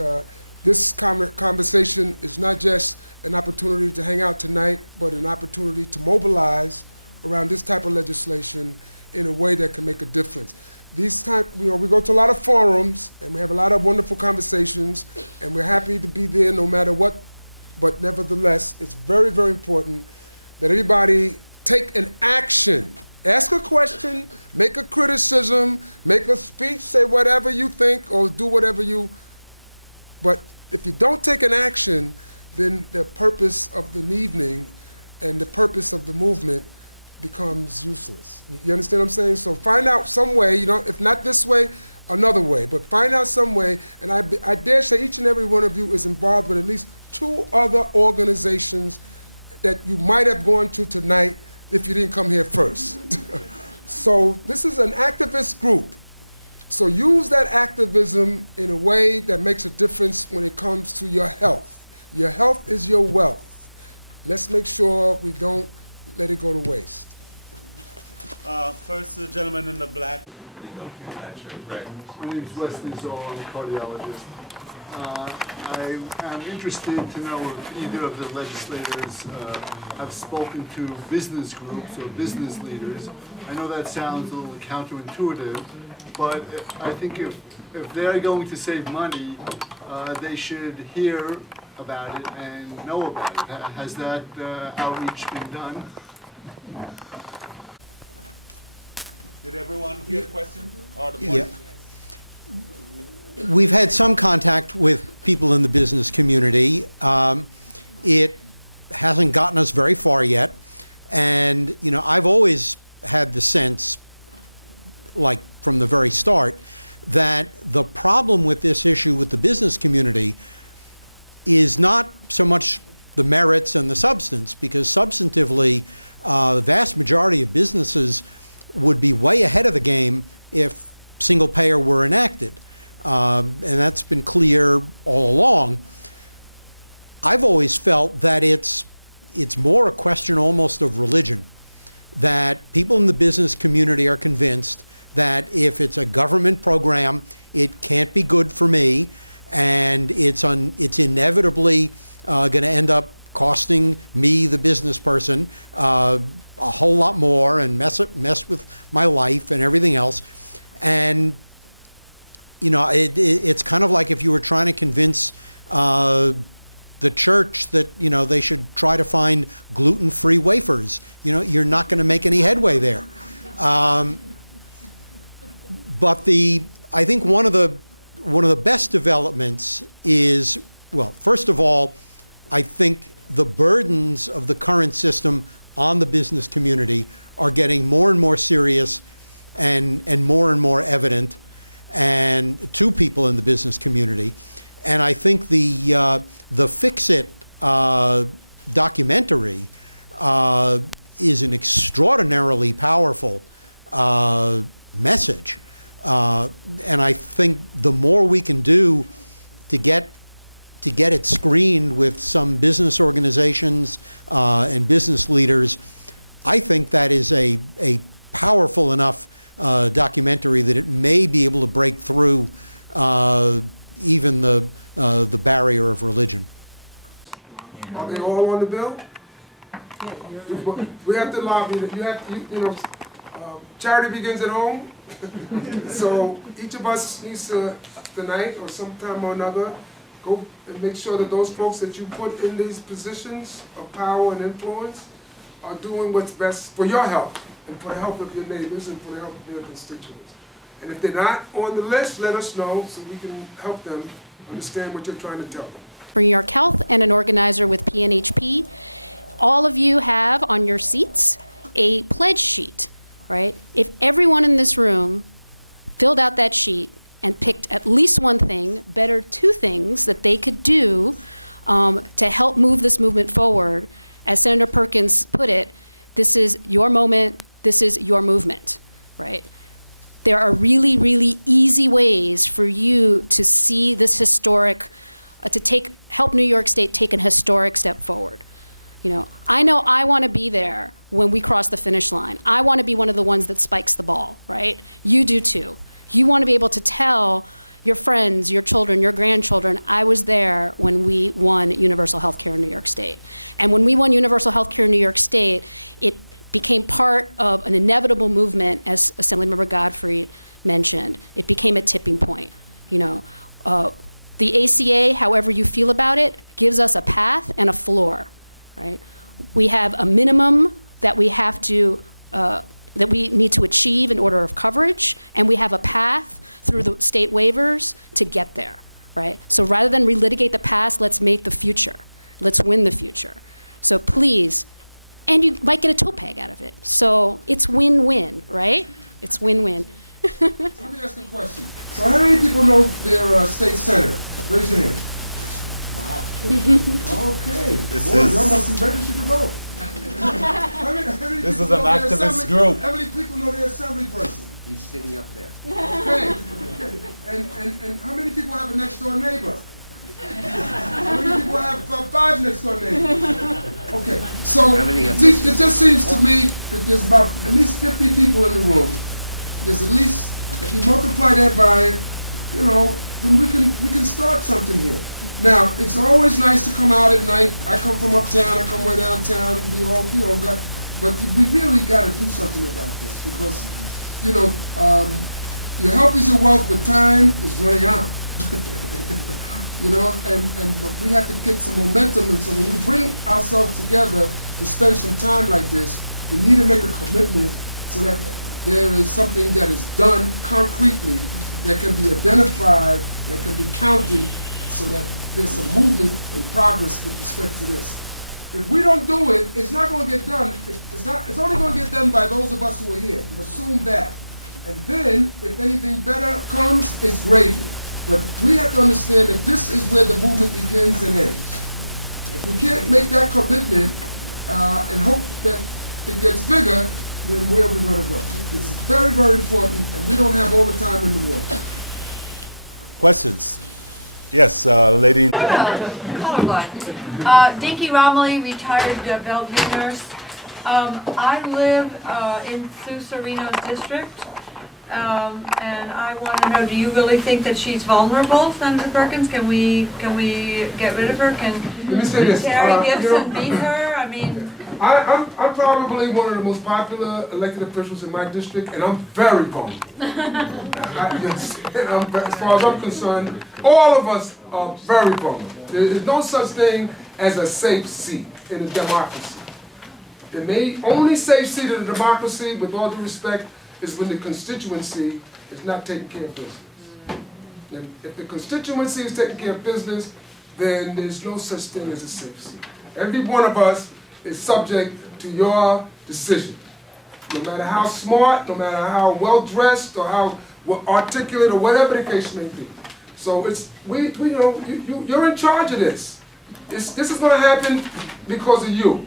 this conversation is not just an opportunity to hang out tonight, but an opportunity to mobilize around this type of legislation in a way that can make a difference. We go to a lot of forums, and we have a lot of wonderful conversations, and we're happy to be there no matter what, but nevertheless, it's very, very important that everybody take an action. Ask a question, make a criticism, make a speech, say whatever you think, or do whatever but if you don't take an action, then the purpose of the evening and the purpose of the movement becomes useless. You understand what I'm saying? So find out some way, if not this way, another way, but find out some way, and I dare say each and every one of you is involved with at least 2 other organizations that you might have gone to tonight if you didn't come here first. So this is an activist group. So use that activism in a way that makes a difference when it comes to your health. Your health is your wealth. Let's make sure we don't let it go to waste. First, the gentleman in the black. My name is Leslie Zoll, I'm a cardiologist. I am interested to know if either of the legislators have spoken to business groups or business leaders. I know that sounds a little counterintuitive, but I think if they're going to save money, they should hear about it and know about it. Has that outreach been done? Did everyone hear the question? Or the Yeah. point? We've had some contact with people in the business community. It hasn't gotten us very far yet. And, you know, I've always had the sense, like from the very start, that the problem with this issue with the business community is not so much the merits and the substance, because substantively, the vast majority of businesses would be way ahead of the game if single payer were enacted. And that's been clear all along. I've always felt that it's more a question almost of religion, that people in the business community are convinced that if it's a government program, it can't be good for me, and it's inevitably going to end up costing me, the business person, a whole lot more and mess with my life and everything else. And you know, it's kind of like if you were trying to convince the church that, you know, they should try to find gluten-free wafers. You know, you're not going to make any headway there. But I think one of the best developments is, well, first of all, I think the burdens of the current system on the business community are getting more and more serious and more evident, and to people in the business community. And I think the Fix-It documentary is an extraordinarily powerful message. And I think the more we can do to get it screened with some business organizations and business leaders, I think that is a powerful enough documentary that it may be able to break through even the barrier of religion. Are they all on the bill? We have to lobby. You know, charity begins at home. So each of us needs to, tonight or sometime or another, go and make sure that those folks that you put in these positions of power and influence are doing what's best for your health and for the health of your neighbors and for the health of your constituents. And if they're not on the list, let us know so we can help them understand what you're trying to tell them. For New York Health and an organizer with PNHP, all of you have on your seats a pledge sheet, right? If everyone in this room filled out that sheet and picked at least one thing, better two things that they could do to help move this movement forward, as Senator Perkins put it, this is your moment, this is your movement, right? There are really, really easy ways for you to see this historic, help New York State take an historic step forward. You know I want to be there when we cross the finish line. I want to be one of the ones that spikes the ball, right? You do too. You want to be able to tell your friends, your children, your grandchildren, I was there when we won universal health care in New York State. And when we won universal health care in New York State, it became part of an inevitable movement, as Assemblymember Gottfried mentioned. It became a tipping point. You know, the ACA, however you feel about it, gives us a path and a floor, right? We have a minimum that we have to, that we need to achieve in order of coverage, and we have a path through the state waivers to get there, right? So rather than relitigate the past, let's make the future. Let's win the future. So please, and you might get a toe peg out of it. So it's win-win, right? It's win-win. Let me ask you a question. So how many people know their state senator? Raise your hand. Okay. Boy, y'all must be registered to vote. This is an activist group. How many people know their assembly person? He's sitting up there. Okay. And how many people have a next door neighbor? How many people have 5 next door neighbors? Okay, so How many have it just seems to me that there's about at least 50 people in the room. There's at least, if you multiply that by, then we can start something here. Now, it's always nice to come out at night. I come from uptown, I come way downtown, we all, but we really got to do something about this because, your health is your wealth, but time is running out. But we have to get some momentum, and so when we bring ourselves together to spend some time like this, we need to make a commitment so that there is something that is done concretely that can be identified, that can be counted, so that there's some movement and progress with respect to this. If we don't do it, it's not going to get done. It's only going to get done by those of us who are here. Assume that. And then, if anything better comes, it's gravy. But we have to understand that this is where the movement begins and ends. If we can't make that commitment and hope that it gets bigger, then where are we going to go? It's very, very important, and we don't have all the time in the world. Questions? Yes, lady. Colorblind. Dinky Romilly, retired Bellevue nurse. I live in Sue Serino's district. And I want to know, do you really think that she's vulnerable, Senator Perkins? Can we get rid of her? Can Let me say this. Terry Gibson beat her? I mean, I'm probably one of the most popular elected officials in my district, and I'm very vulnerable. As far as I'm concerned, all of us are very vulnerable. There's no such thing as a safe seat in a democracy. The only safe seat in a democracy, with all due respect, is when the constituency is not taking care of business. And if the constituency is taking care of business, then there's no such thing as a safe seat. Every one of us is subject to your decision. No matter how smart, no matter how well-dressed, or how articulate, or whatever the case may be. So you're in charge of this. This is going to happen because of you.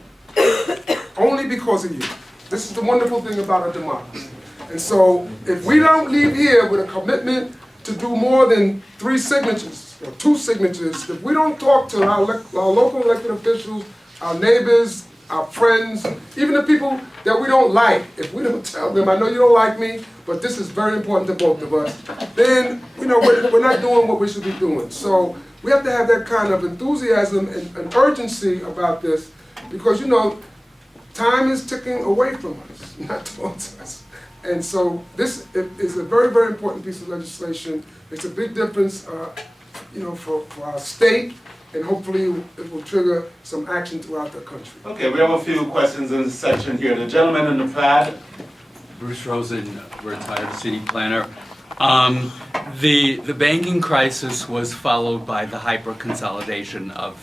Only because of you. This is the wonderful thing about our democracy. And so, if we don't leave here with a commitment to do more than 3 signatures, or 2 signatures, if we don't talk to our local elected officials, our neighbors, our friends, even the people that we don't like, if we don't tell them, I know you don't like me, but this is very important to both of us, then we're not doing what we should be doing. So we have to have that kind of enthusiasm and urgency about this, because time is ticking away from us, not towards us. And so this is a very, very important piece of legislation. It's a big difference, for our state, and hopefully it will trigger some action throughout the country. Okay, we have a few questions in this section here. The gentleman in the pad. Bruce Rosen, retired city planner. The banking crisis was followed by the hyper-consolidation of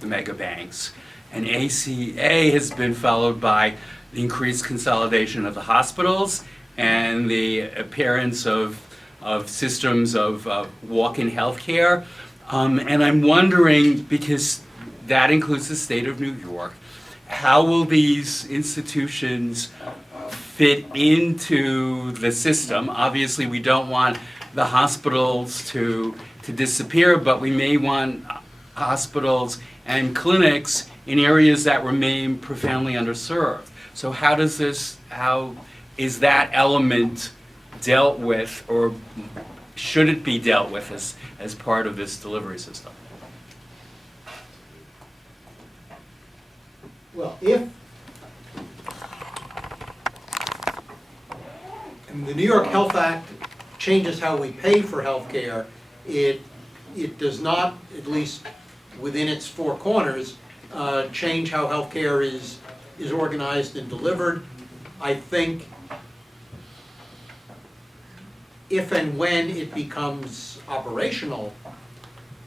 the mega banks. And ACA has been followed by the increased consolidation of the hospitals and the appearance of systems of walk-in healthcare. And I'm wondering, because that includes the state of New York, how will these institutions fit into the system? Obviously, we don't want the hospitals to disappear, but we may want hospitals and clinics in areas that remain profoundly underserved. So how is that element dealt with, or should it be dealt with as part of this delivery system? Well, if the New York Health Act changes how we pay for health care, it does not, at least within its 4 corners, change how health care is organized and delivered. I think if and when it becomes operational,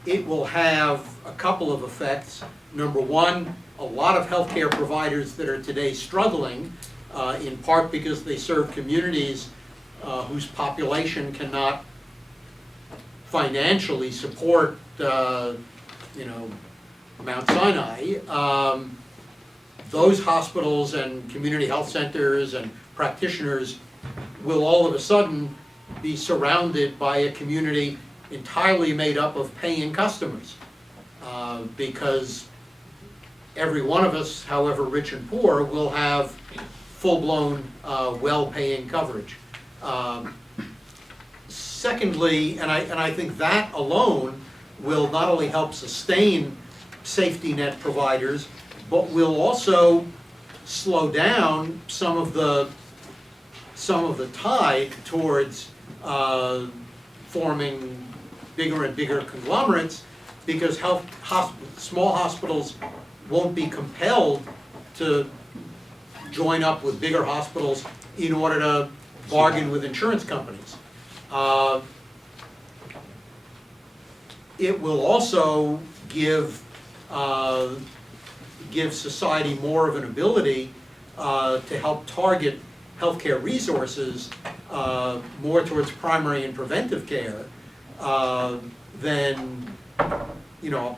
it will have a couple of effects. Number one, a lot of healthcare providers that are today struggling, in part because they serve communities whose population cannot financially support, Mount Sinai, those hospitals and community health centers and practitioners will all of a sudden be surrounded by a community entirely made up of paying customers. Because every one of us, however rich and poor, will have full-blown, well-paying coverage. Secondly, and I think that alone will not only help sustain safety net providers, but will also slow down some of the tide towards forming bigger and bigger conglomerates, because small hospitals won't be compelled to join up with bigger hospitals in order to bargain with insurance companies. It will also give society more of an ability to help target healthcare resources more towards primary and preventive care than, you know,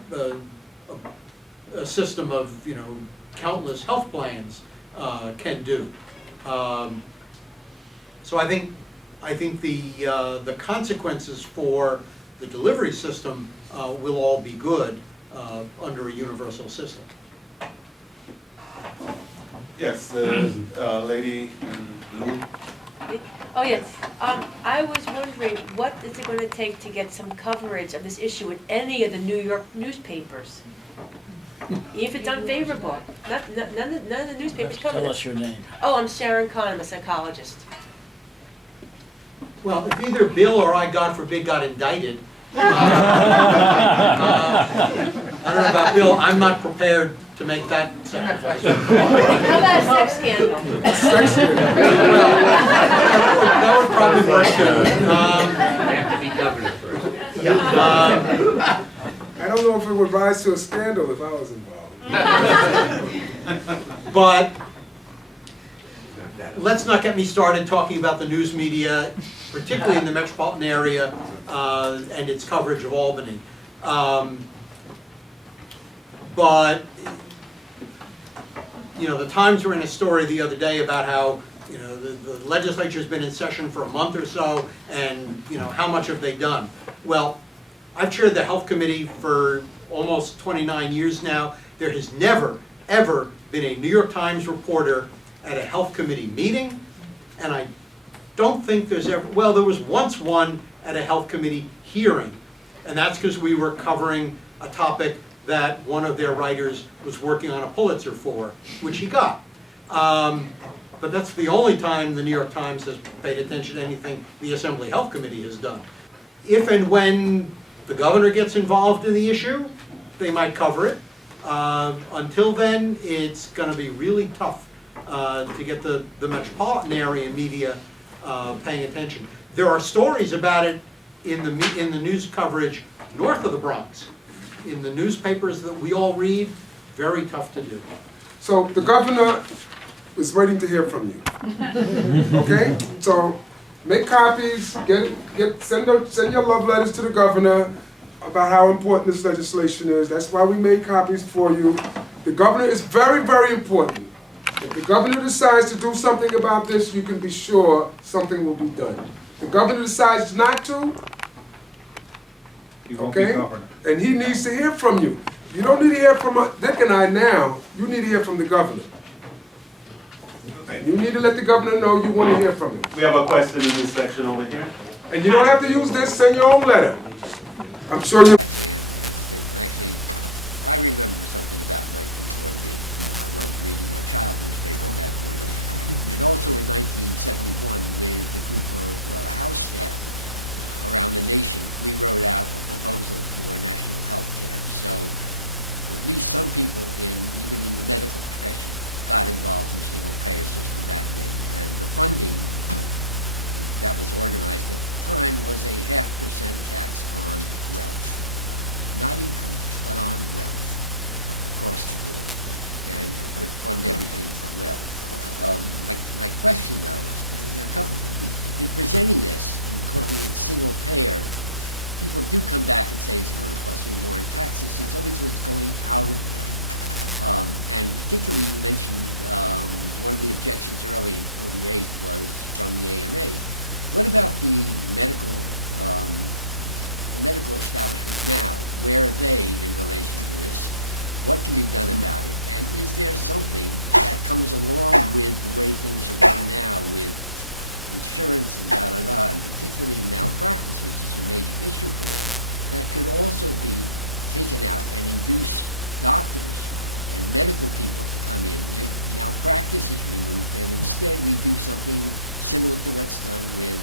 a system of, you know, countless health plans can do. So I think the consequences for the delivery system will all be good under a universal system. Yes, the lady in blue. Oh, yes. I was wondering, what is it going to take to get some coverage of this issue in any of the New York newspapers? If it's unfavorable. None of the newspapers cover Tell this. us your name. Oh, I'm Sharon Kahn, I'm a psychologist. Well, if either Bill or I, God forbid, got indicted, I don't know about Bill, I'm not prepared to make that sacrifice. How about a sex scandal? Sex scandal. That would probably work too. I don't know if it would rise to a scandal if I was involved. But let's not get me started talking about the news media, particularly in the metropolitan area, and its coverage of Albany. But, you know, the Times ran a story the other day about how, you know, the legislature's been in session for a month or so, and, you know, how much have they done? Well, I've chaired the Health Committee for almost 29 years now. There has never, ever been a New York Times reporter at a Health Committee meeting, and I don't think there's ever, well, there was once one at a Health Committee hearing, and that's because we were covering a topic that one of their writers was working on a Pulitzer for, which he got. But that's the only time the New York Times has paid attention to anything the Assembly Health Committee has done. If and when the governor gets involved in the issue, they might cover it. Until then, it's going to be really tough to get the metropolitan area media paying attention. There are stories about it in the news coverage north of the Bronx. In the newspapers that we all read, very tough to do. So the governor is waiting to hear from you. Okay? So make copies, send your love letters to the governor about how important this legislation is. That's why we made copies for you. The governor is very, very important. If the governor decides to do something about this, you can be sure something will be done. If the governor decides not to, okay, and he needs to hear from you. You don't need to hear from Dick and I now. You need to hear from the governor. You need to let the governor know you want to hear from him. We have a question in this section over here. And you don't have to use this, send your own letter. I'm sure you... Actually, I remember something about 1948. I was reading a child newspaper at that point. And also in 1971, with a group of House staff around the nation, we wrote out a proposal for national health care. So at least some people, even in the medical profession, got involved in single-payer system back then. And the funding that was organized at the time was a 0.5% tax on wealth. Not income, but on wealth across the board, and would fund everything well. My question, though, there are a couple of things. In presenting this and calling it single payer, people do come back and say it's going to cost me more in taxes. It's always what's going out of them. And particularly you mentioned one of the objections early in 48 was from the AMA. What about the medical establishment now? Where are they in relation to this? What can be done about it? And is there something that comes along with the way things are run now with insurance and da-da-da, and particularly malpractice, which is a major issue for them, that could also be taken out and induce doctors and medical people to come in if malpractice is removed, and instead we do something similar to what's done with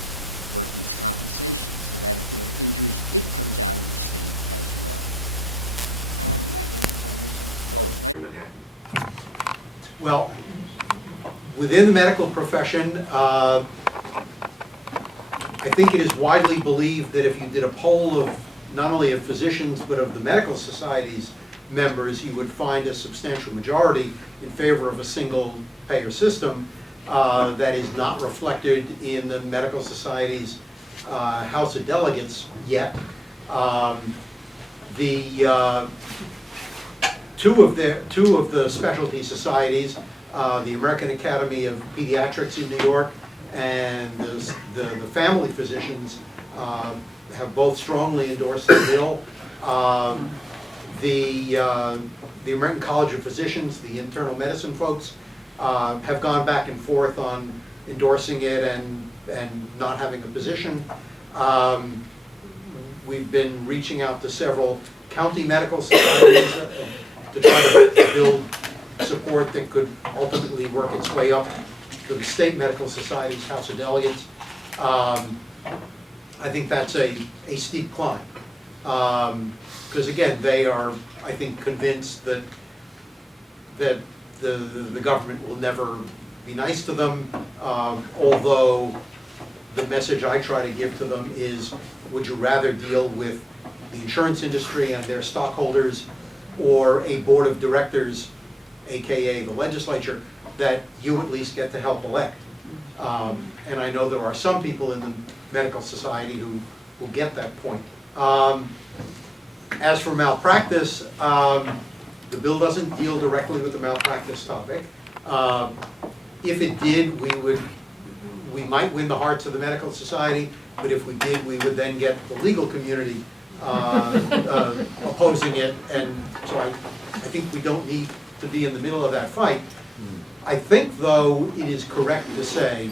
workmen's compensation, so that if there are injuries, it comes out of the state as well. Well, within the medical profession, I think it is widely believed that if you did a poll of not only of physicians but of the medical society's members, you would find a substantial majority in favor of a single payer system. That is not reflected in the medical society's House of Delegates yet. Two of the specialty societies, the American Academy of Pediatrics in New York and the family physicians, have both strongly endorsed the bill. The American College of Physicians, the internal medicine folks, have gone back and forth on endorsing it and not having a position. We've been reaching out to several county medical societies to try to build support that could ultimately work its way up to the state medical society's House of Delegates. I think that's a steep climb. Because again, they are, I think, convinced that the government will never be nice to them, although the message I try to give to them is, would you rather deal with the insurance industry and their stockholders or a board of directors, aka the legislature, that you at least get to help elect? And I know there are some people in the medical society who will get that point. As for malpractice, the bill doesn't deal directly with the malpractice topic. If it did, we might win the hearts of the medical society, but if we did, we would then get the legal community opposing it, and so I think we don't need to be in the middle of that fight. I think, though, it is correct to say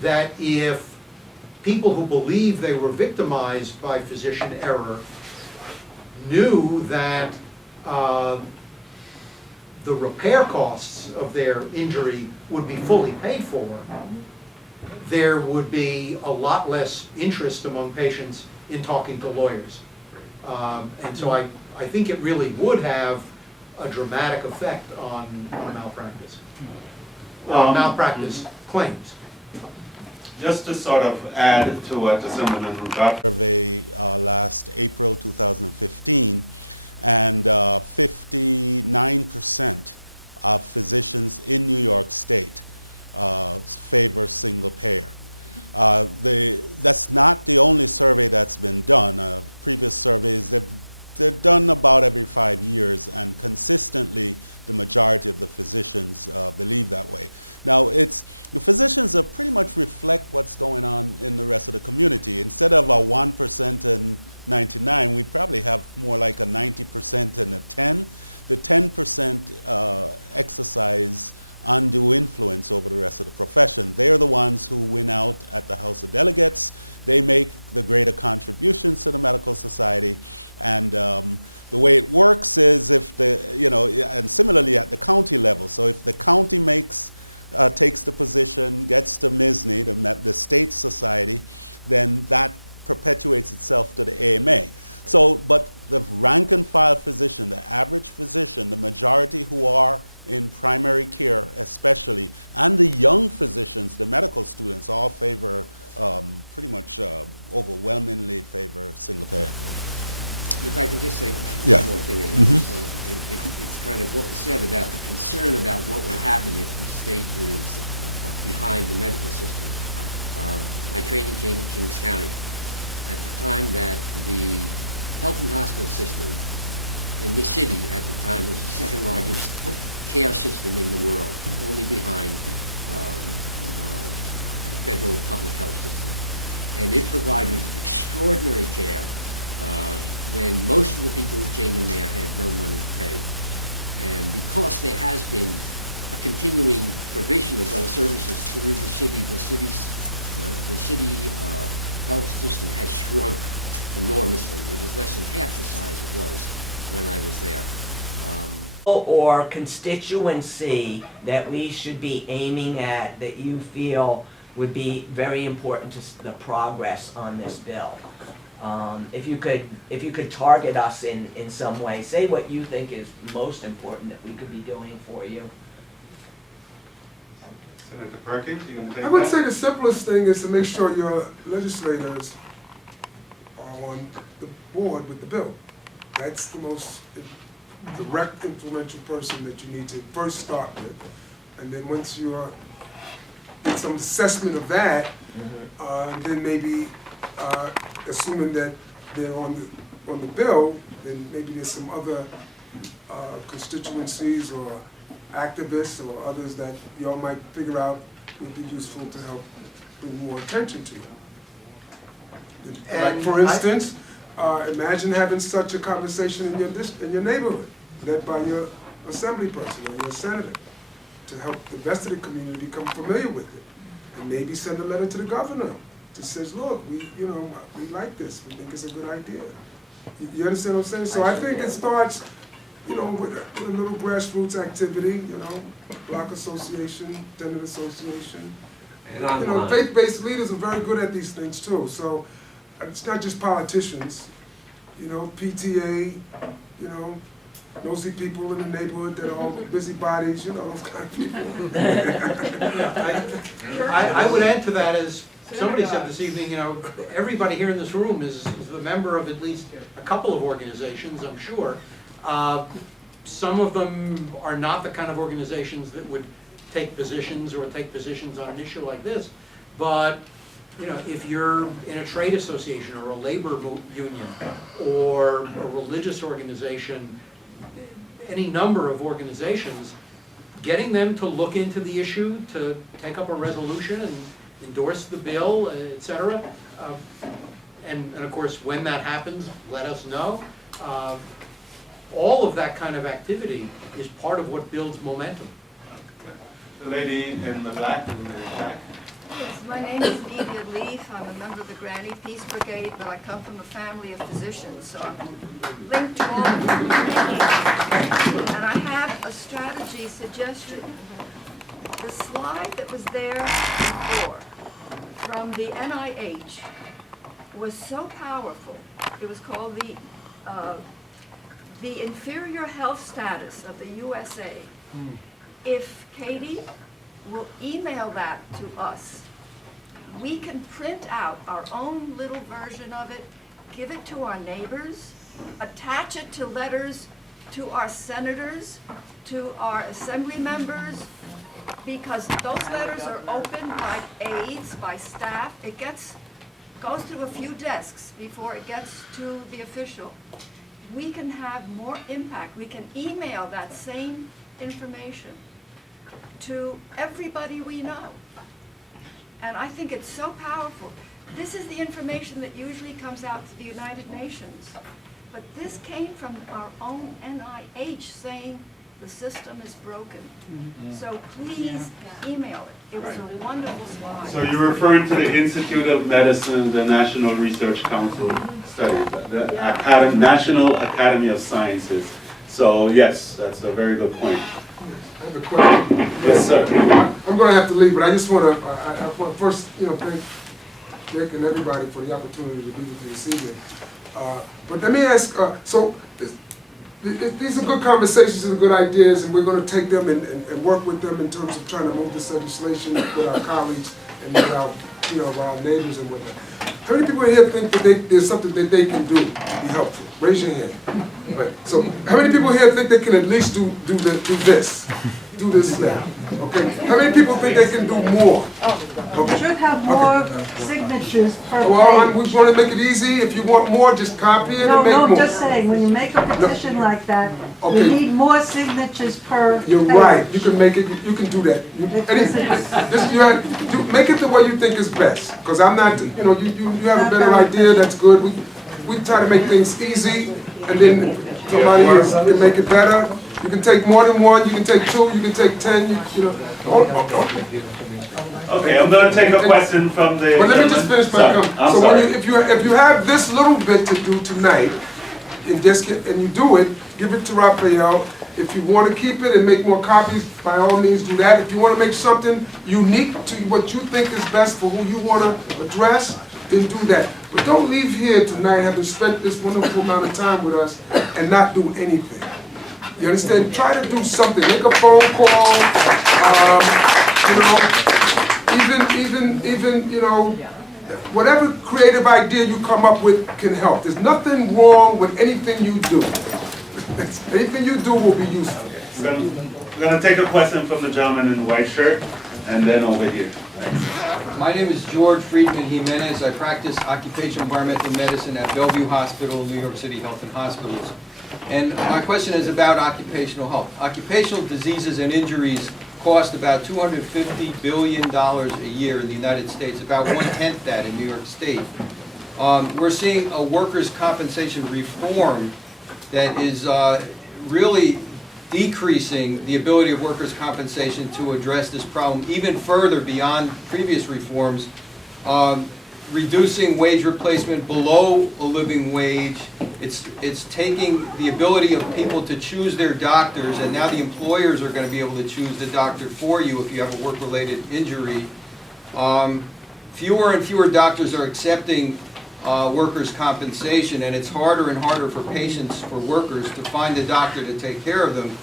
that if people who believe they were victimized by physician error knew that the repair costs of their injury would be fully paid for, there would be a lot less interest among patients in talking to lawyers. And so I think it really would have a dramatic effect on malpractice. Malpractice claims. Just to sort of add to what the Assemblyman got survey last April 2015, and 59% of physicians in New York State favor single payer. That's not the only survey that's been done. Previous surveys, they're done about every 5 years, and consistently the majority of the physicians believe that way. Now, the physicians pretty much reflect what's going on in the rest of the community. Instead of a 1% and 99, we probably have more like a 90% and a 10. The 10% exercise undue influence over the rest of the profession. They're the ones who win out at the House of Delegates. They make the greater contributions to the medical society, and the way it works is if and similarly at the county level. So if the county takes the position, gets to MISNY, the state society, then that perpetuates itself to the AMA. So, but the rank and file physician, the average physician, the majority who are in primary care especially, and the young physicians, the medical students, all favor, pretty much overwhelmingly favor single payer. If I can just say Yeah. one more thing, it's kind of what was said about the concern about what will happen if the state is behind the medical system. My training came in Kings County. At the time that the health and hospital system in the city at the time was the second largest care system in the world, only behind the federal public health system. And it provided extraordinary care when most of the people who came in there had no money to pay. And because there has been a continuing provision of those services through the city, the city health system has shrunk enormously. It is less than half the size it was when I was there. Or constituency that we should be aiming at that you feel would be very important to the progress on this bill? If you could target us in some way, say what you think is most important that we could be doing for you. Senator Perkins, you going to take I would that? say the simplest thing is to make sure your legislators are on the board with the bill. That's the most direct, influential person that you need to first start with. And then once you get some assessment of that, then maybe assuming that they're on the bill, then maybe there's some other constituencies or activists or others that y'all might figure out would be useful to help bring more attention to. Like for instance, imagine having such a conversation in your neighborhood, led by your assembly person or your senator, to help the rest of the community become familiar with it, and maybe send a letter to the governor that says, "Look, we like this. We think it's a good idea." You understand what I'm saying? So I think it starts, with a little grassroots activity, block association, tenant association. And Faith-based leaders are very good at these things too. So it's not just politicians, PTA, nosy people in the neighborhood that are all busybodies, those kind of people. I would add to that, as somebody said this evening, everybody here in this room is a member of at least a couple of organizations, I'm sure. Some of them are not the kind of organizations that would take positions on an issue like this, but if you're in a trade association or a labor union or a religious organization, any number of organizations, getting them to look into the issue, to take up a resolution and endorse the bill, etc. And of course, when that happens, let us know. All of that kind of activity is part of what builds momentum. The lady in the black, in the back. Yes, my name is Evia Leaf. I'm a member of the Granny Peace Brigade, but I come from a family of physicians, so I'm linked to all of them. And I have a strategy suggestion. The slide that was there before from the NIH was so powerful. It was called the inferior health status of the USA. If Katie will email that to us, we can print out our own little version of it, give it to our neighbors, attach it to letters to our senators, to our assembly members, because those letters are opened by aides, by staff. It goes through a few desks before it gets to the official. We can have more impact. We can email that same information to everybody we know. And I think it's so powerful. This is the information that usually comes out to the United Nations. But this came from our own NIH saying the system is broken. So please email it. It was a wonderful slide. So you're referring to the Institute of Medicine, the National Research Council study, the National Academy of Sciences. So yes, that's a very good point. I have a question. Yes, sir. I'm going to have to leave, but I just want to first, thank Dick and everybody for the opportunity to be with you this evening. But let me ask, these are good conversations and good ideas, and we're going to take them and work with them in terms of trying to move this legislation with our colleagues and with our neighbors and whatnot. How many people here think that there's something that they can do to be helpful? Raise your hand. Right. So how many people here think they can at least do this? do this now? Okay, how many people think they can do more? You should have more signatures per Well, we page. want to make it easy. If you want more, just copy it No, and make no, I'm more. just saying, when you make a petition like that, you Okay. need more signatures per page. You're right. You can make it. You can do that. Make it the way you think is best. Because I'm not. You know, you have a better idea. That's good. We try to make things easy, and then somebody else can make it better. You can take more than one. You can take two. You can take 10. You know. Okay, I'm gonna take a question from the. But let me just finish my Sorry, comment. I'm So sorry. if you have this little bit to do tonight, and you do it, give it to Raphael. If you want to keep it and make more copies, by all means do that. If you want to make something unique to what you think is best for who you want to address, then do that. But don't leave here tonight having spent this wonderful amount of time with us and not do anything. You understand? Try to do something. Make a phone call. Even whatever creative idea you come up with can help. There's nothing wrong with anything you do. Anything you do will be useful. We're gonna take a question from the gentleman in the white shirt, and then over here. My name is George Friedman Jimenez. I practice occupational environmental medicine at Bellevue Hospital, New York City Health and Hospitals. And my question is about occupational health. Occupational diseases and injuries cost about $250 billion a year in the United States, about 1/10 that in New York State. We're seeing a workers' compensation reform that is really decreasing the ability of workers' compensation to address this problem even further beyond previous reforms, reducing wage replacement below a living wage. It's taking the ability of people to choose their doctors, and now the employers are going to be able to choose the doctor for you if you have a work-related injury. Fewer and fewer doctors are accepting workers' compensation, and it's harder and harder for patients, for workers, to find a doctor to take care of them.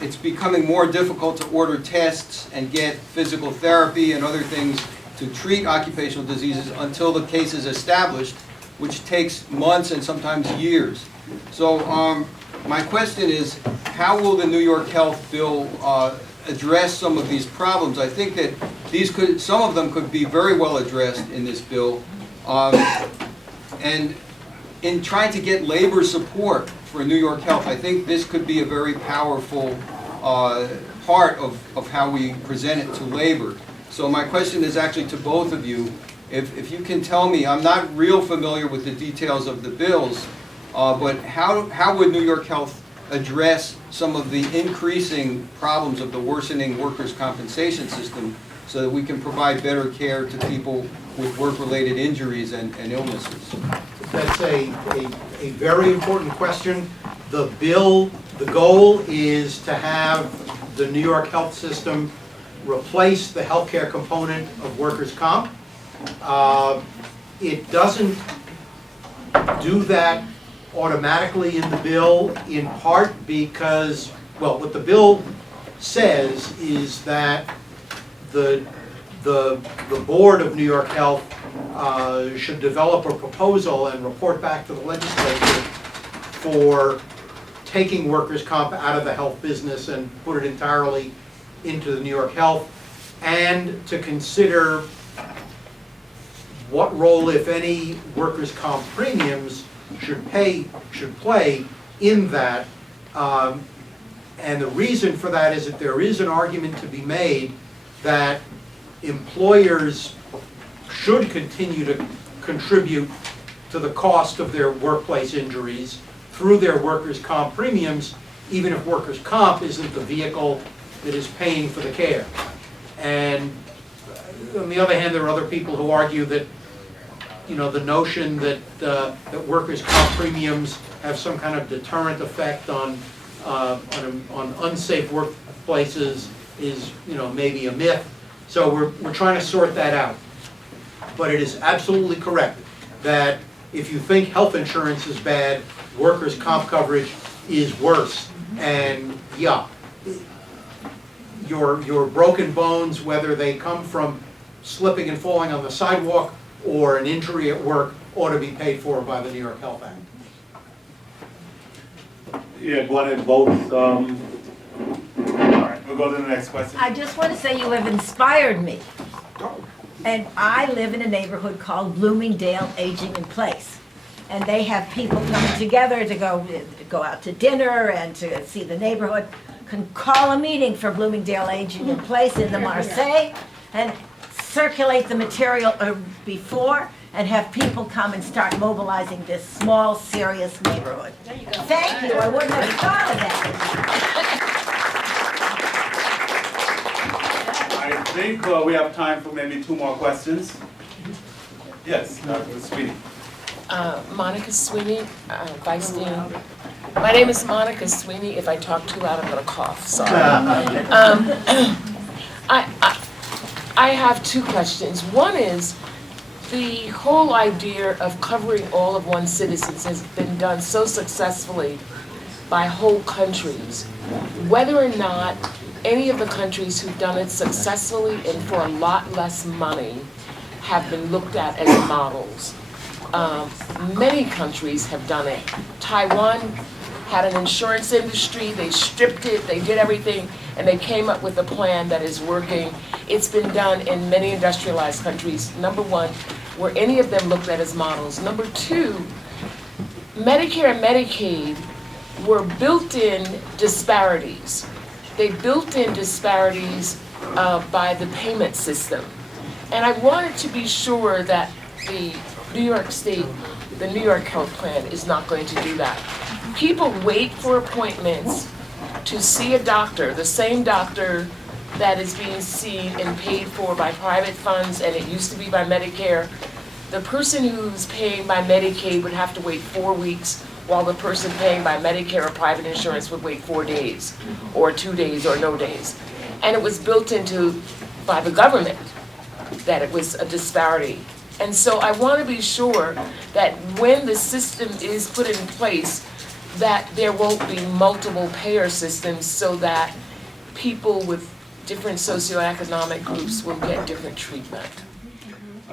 It's becoming more difficult to order tests and get physical therapy and other things to treat occupational diseases until the case is established, which takes months and sometimes years. So my question is, how will the New York Health Bill address some of these problems? I think that some of them could be very well addressed in this bill. And in trying to get labor support for New York Health, I think this could be a very powerful part of how we present it to labor. So my question is actually to both of you. If you can tell me, I'm not real familiar with the details of the bills, but how would New York Health address some of the increasing problems of the worsening workers' compensation system so that we can provide better care to people with work-related injuries and illnesses? That's a very important question. The goal is to have the New York health system replace the healthcare component of workers' comp. It doesn't do that automatically in the bill, in part because, well, what the bill says is that the board of New York Health should develop a proposal and report back to the legislature for taking workers' comp out of the health business and put it entirely into the New York Health, and to consider what role, if any, workers' comp premiums should play in that. And the reason for that is that there is an argument to be made that employers should continue to contribute to the cost of their workplace injuries through their workers' comp premiums, even if workers' comp isn't the vehicle that is paying for the care. And on the other hand, there are other people who argue that, you know, the notion that that workers' comp premiums have some kind of deterrent effect on unsafe workplaces is, you know, maybe a myth. So we're trying to sort that out. But it is absolutely correct that if you think health insurance is bad, workers' comp coverage is worse. And yeah, your broken bones, whether they come from slipping and falling on the sidewalk or an injury at work, ought to be paid for by the New York Health Act. Yeah, wanted both. All right, We'll go to the next question. I just want to say you have inspired me. And I live in a neighborhood called Bloomingdale Aging in Place. And they have people coming together to go out to dinner and to see the neighborhood. Can call a meeting for Bloomingdale Aging in Place in the Marseille and circulate the material before and have people come and start mobilizing this small, serious neighborhood. Thank you. I wouldn't have thought of that. I think we have time for maybe 2 more questions. Yes, Dr. Sweeney. Monica Sweeney, Vice Dean. My name is Monica Sweeney. If I talk too loud, I'm going to cough. Sorry. I have 2 questions. One is, the whole idea of covering all of one's citizens has been done so successfully by whole countries. Whether or not any of the countries who've done it successfully and for a lot less money have been looked at as models. Many countries have done it. Taiwan had an insurance industry, they stripped it, they did everything, and they came up with a plan that is working. It's been done in many industrialized countries. Number 1, were any of them looked at as models? Number 2, Medicare and Medicaid were built-in disparities. They built in disparities by the payment system. And I wanted to be sure that the New York State, the New York Health Plan is not going to do that. People wait for appointments to see a doctor, the same doctor that is being seen and paid for by private funds, and it used to be by Medicare. The person who's paying by Medicaid would have to wait 4 weeks, while the person paying by Medicare or private insurance would wait 4 days, or 2 days, or no days. And it was built into, by the government, that it was a disparity. And so I want to be sure that when the system is put in place, that there won't be multiple payer systems so that people with different socioeconomic groups will get different treatment.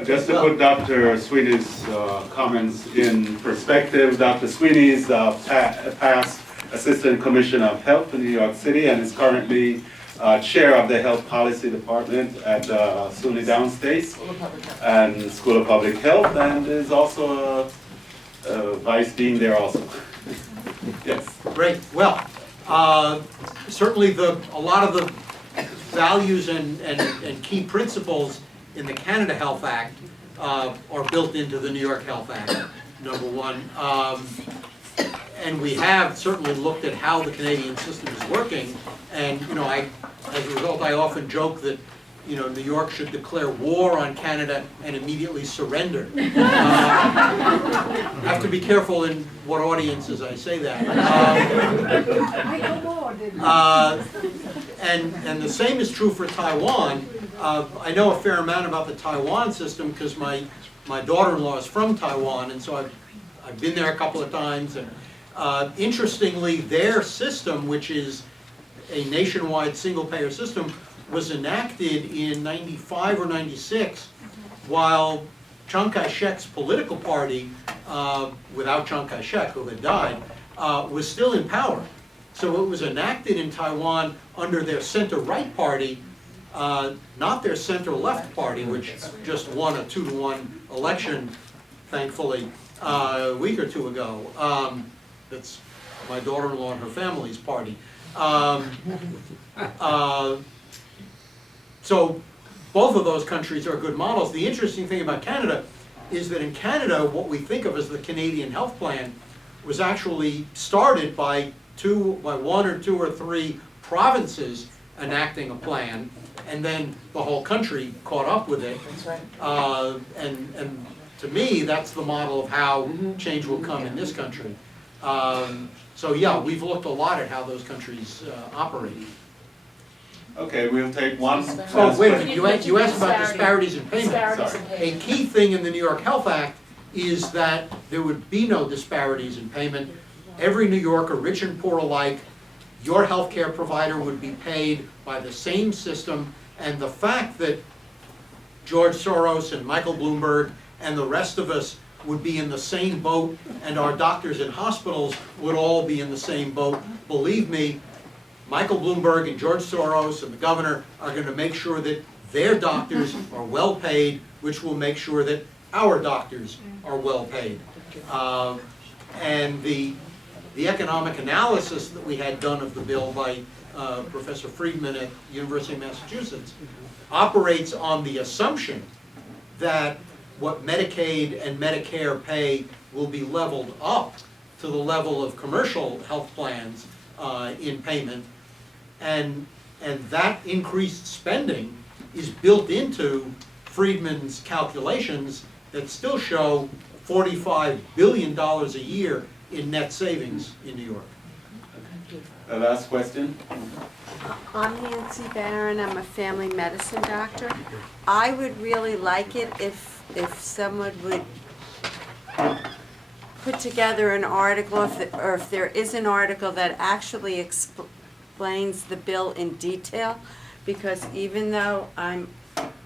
Just to put Dr. Sweeney's comments in perspective, Dr. Sweeney is past Assistant Commissioner of Health in New York City and is currently Chair of the Health Policy Department at SUNY Downstate and School of Public Health, and is also a Vice Dean there also. Yes. Great. Well, certainly a lot of the values and key principles in the Canada Health Act are built into the New York Health Act, number 1. And we have certainly looked at how the Canadian system is working. And, as a result, I often joke that, New York should declare war on Canada and immediately surrender. I have to be careful in what audiences I say that. And the same is true for Taiwan. I know a fair amount about the Taiwan system because my daughter-in-law is from Taiwan, and so I've been there a couple of times. And interestingly, their system, which is a nationwide single-payer system, was enacted in 95 or 96 while Chiang Kai-shek's political party, without Chiang Kai-shek, who had died, was still in power. So it was enacted in Taiwan under their center-right party, not their center-left party, which just won a 2-to-1 election, thankfully, a week or 2 ago. That's my daughter-in-law and her family's party. So both of those countries are good models. The interesting thing about Canada is that in Canada, what we think of as the Canadian Health Plan was actually started by 1 or 2 or 3 provinces enacting a plan, and then the whole country caught up with it. That's right. And to me, that's the model of how change will come in this country. So yeah, we've looked a lot at how those countries operate. Okay, we'll take one. Oh, wait a minute, you asked about disparities in payment. A key thing in the New York Health Act is that there would be no disparities in payment. Every New Yorker, rich and poor alike, your healthcare provider would be paid by the same system, and the fact that George Soros and Michael Bloomberg and the rest of us would be in the same boat, and our doctors and hospitals would all be in the same boat, believe me, Michael Bloomberg and George Soros and the governor are going to make sure that their doctors are well paid, which will make sure that our doctors are well paid. And the economic analysis that we had done of the bill by Professor Friedman at the University of Massachusetts operates on the assumption that what Medicaid and Medicare pay will be leveled up to the level of commercial health plans in payment, and that increased spending is built into Friedman's calculations that still show $45 billion a year in net savings in New York. Last question. I'm Nancy Barron. I'm a family medicine doctor. I would really like it if someone would put together an article, or if there is an article that actually explains the bill in detail, because even though I'm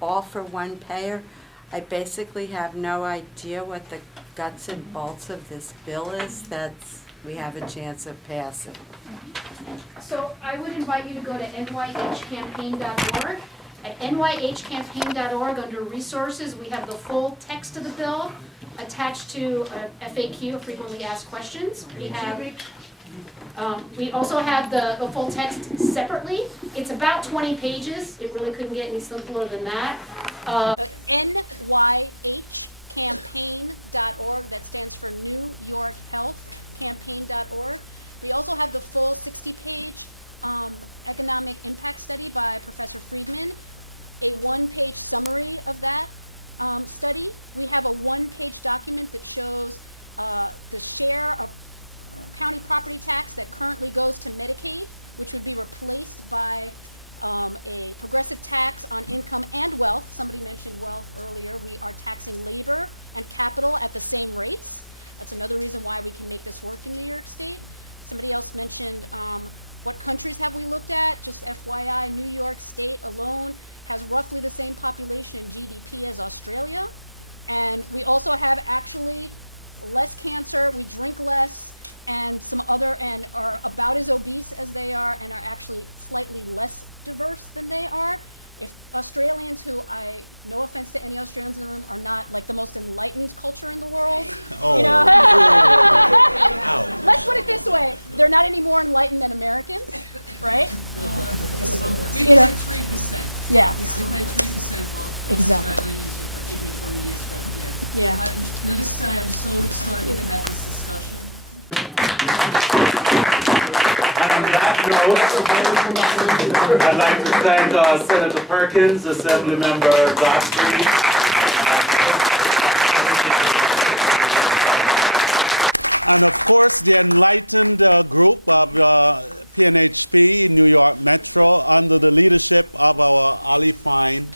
all for one payer, I basically have no idea what the guts and bolts of this bill is that we have a chance of passing. So I would invite you to go to nyhcampaign.org. At nyhcampaign.org, under resources, we have the full text of the bill attached to a FAQ, frequently asked questions. We also have the full text separately. It's about 20 pages. It really couldn't get any simpler than that. nyhcampaign.org, that stands for New York Health Campaign.org. We also have the full 60-page economic impact study by Professor Friedman, a one-page summary of that study. We have a one-page document that shows the share of county property tax that currently goes to Medicaid, which would be replaced by a progressive tax on income and wealth. Somebody mentioned wealth earlier. We are taxing labor and capital at the same rates. That's another reason why we can make this work in New York State. Somebody else mentioned what countries have we looked at? Just FYI, New York State alone has roughly the same population and GDP as Australia. And we also have actually less cancer, we drink less, and some other, and are about as obese as they are, and are actually slightly less diverse than they are. If Australians, who no offense to any Australians in the room, are not like the most enlightened culture in the world, you know, let's put it this way, they're not any more enlightened than Americans, right? We've You know. paid 3%. Yeah. We've paid 3% of Exactly. Australians, I think, in 20 years, but yeah. Yeah. This day, I'm so excited to have this discussion. On that note, I'd like to thank Senator Perkins, Assemblymember Gottfried, and of course the enlightened group of PNHP, New York Metro, under the leadership of our Ali Fine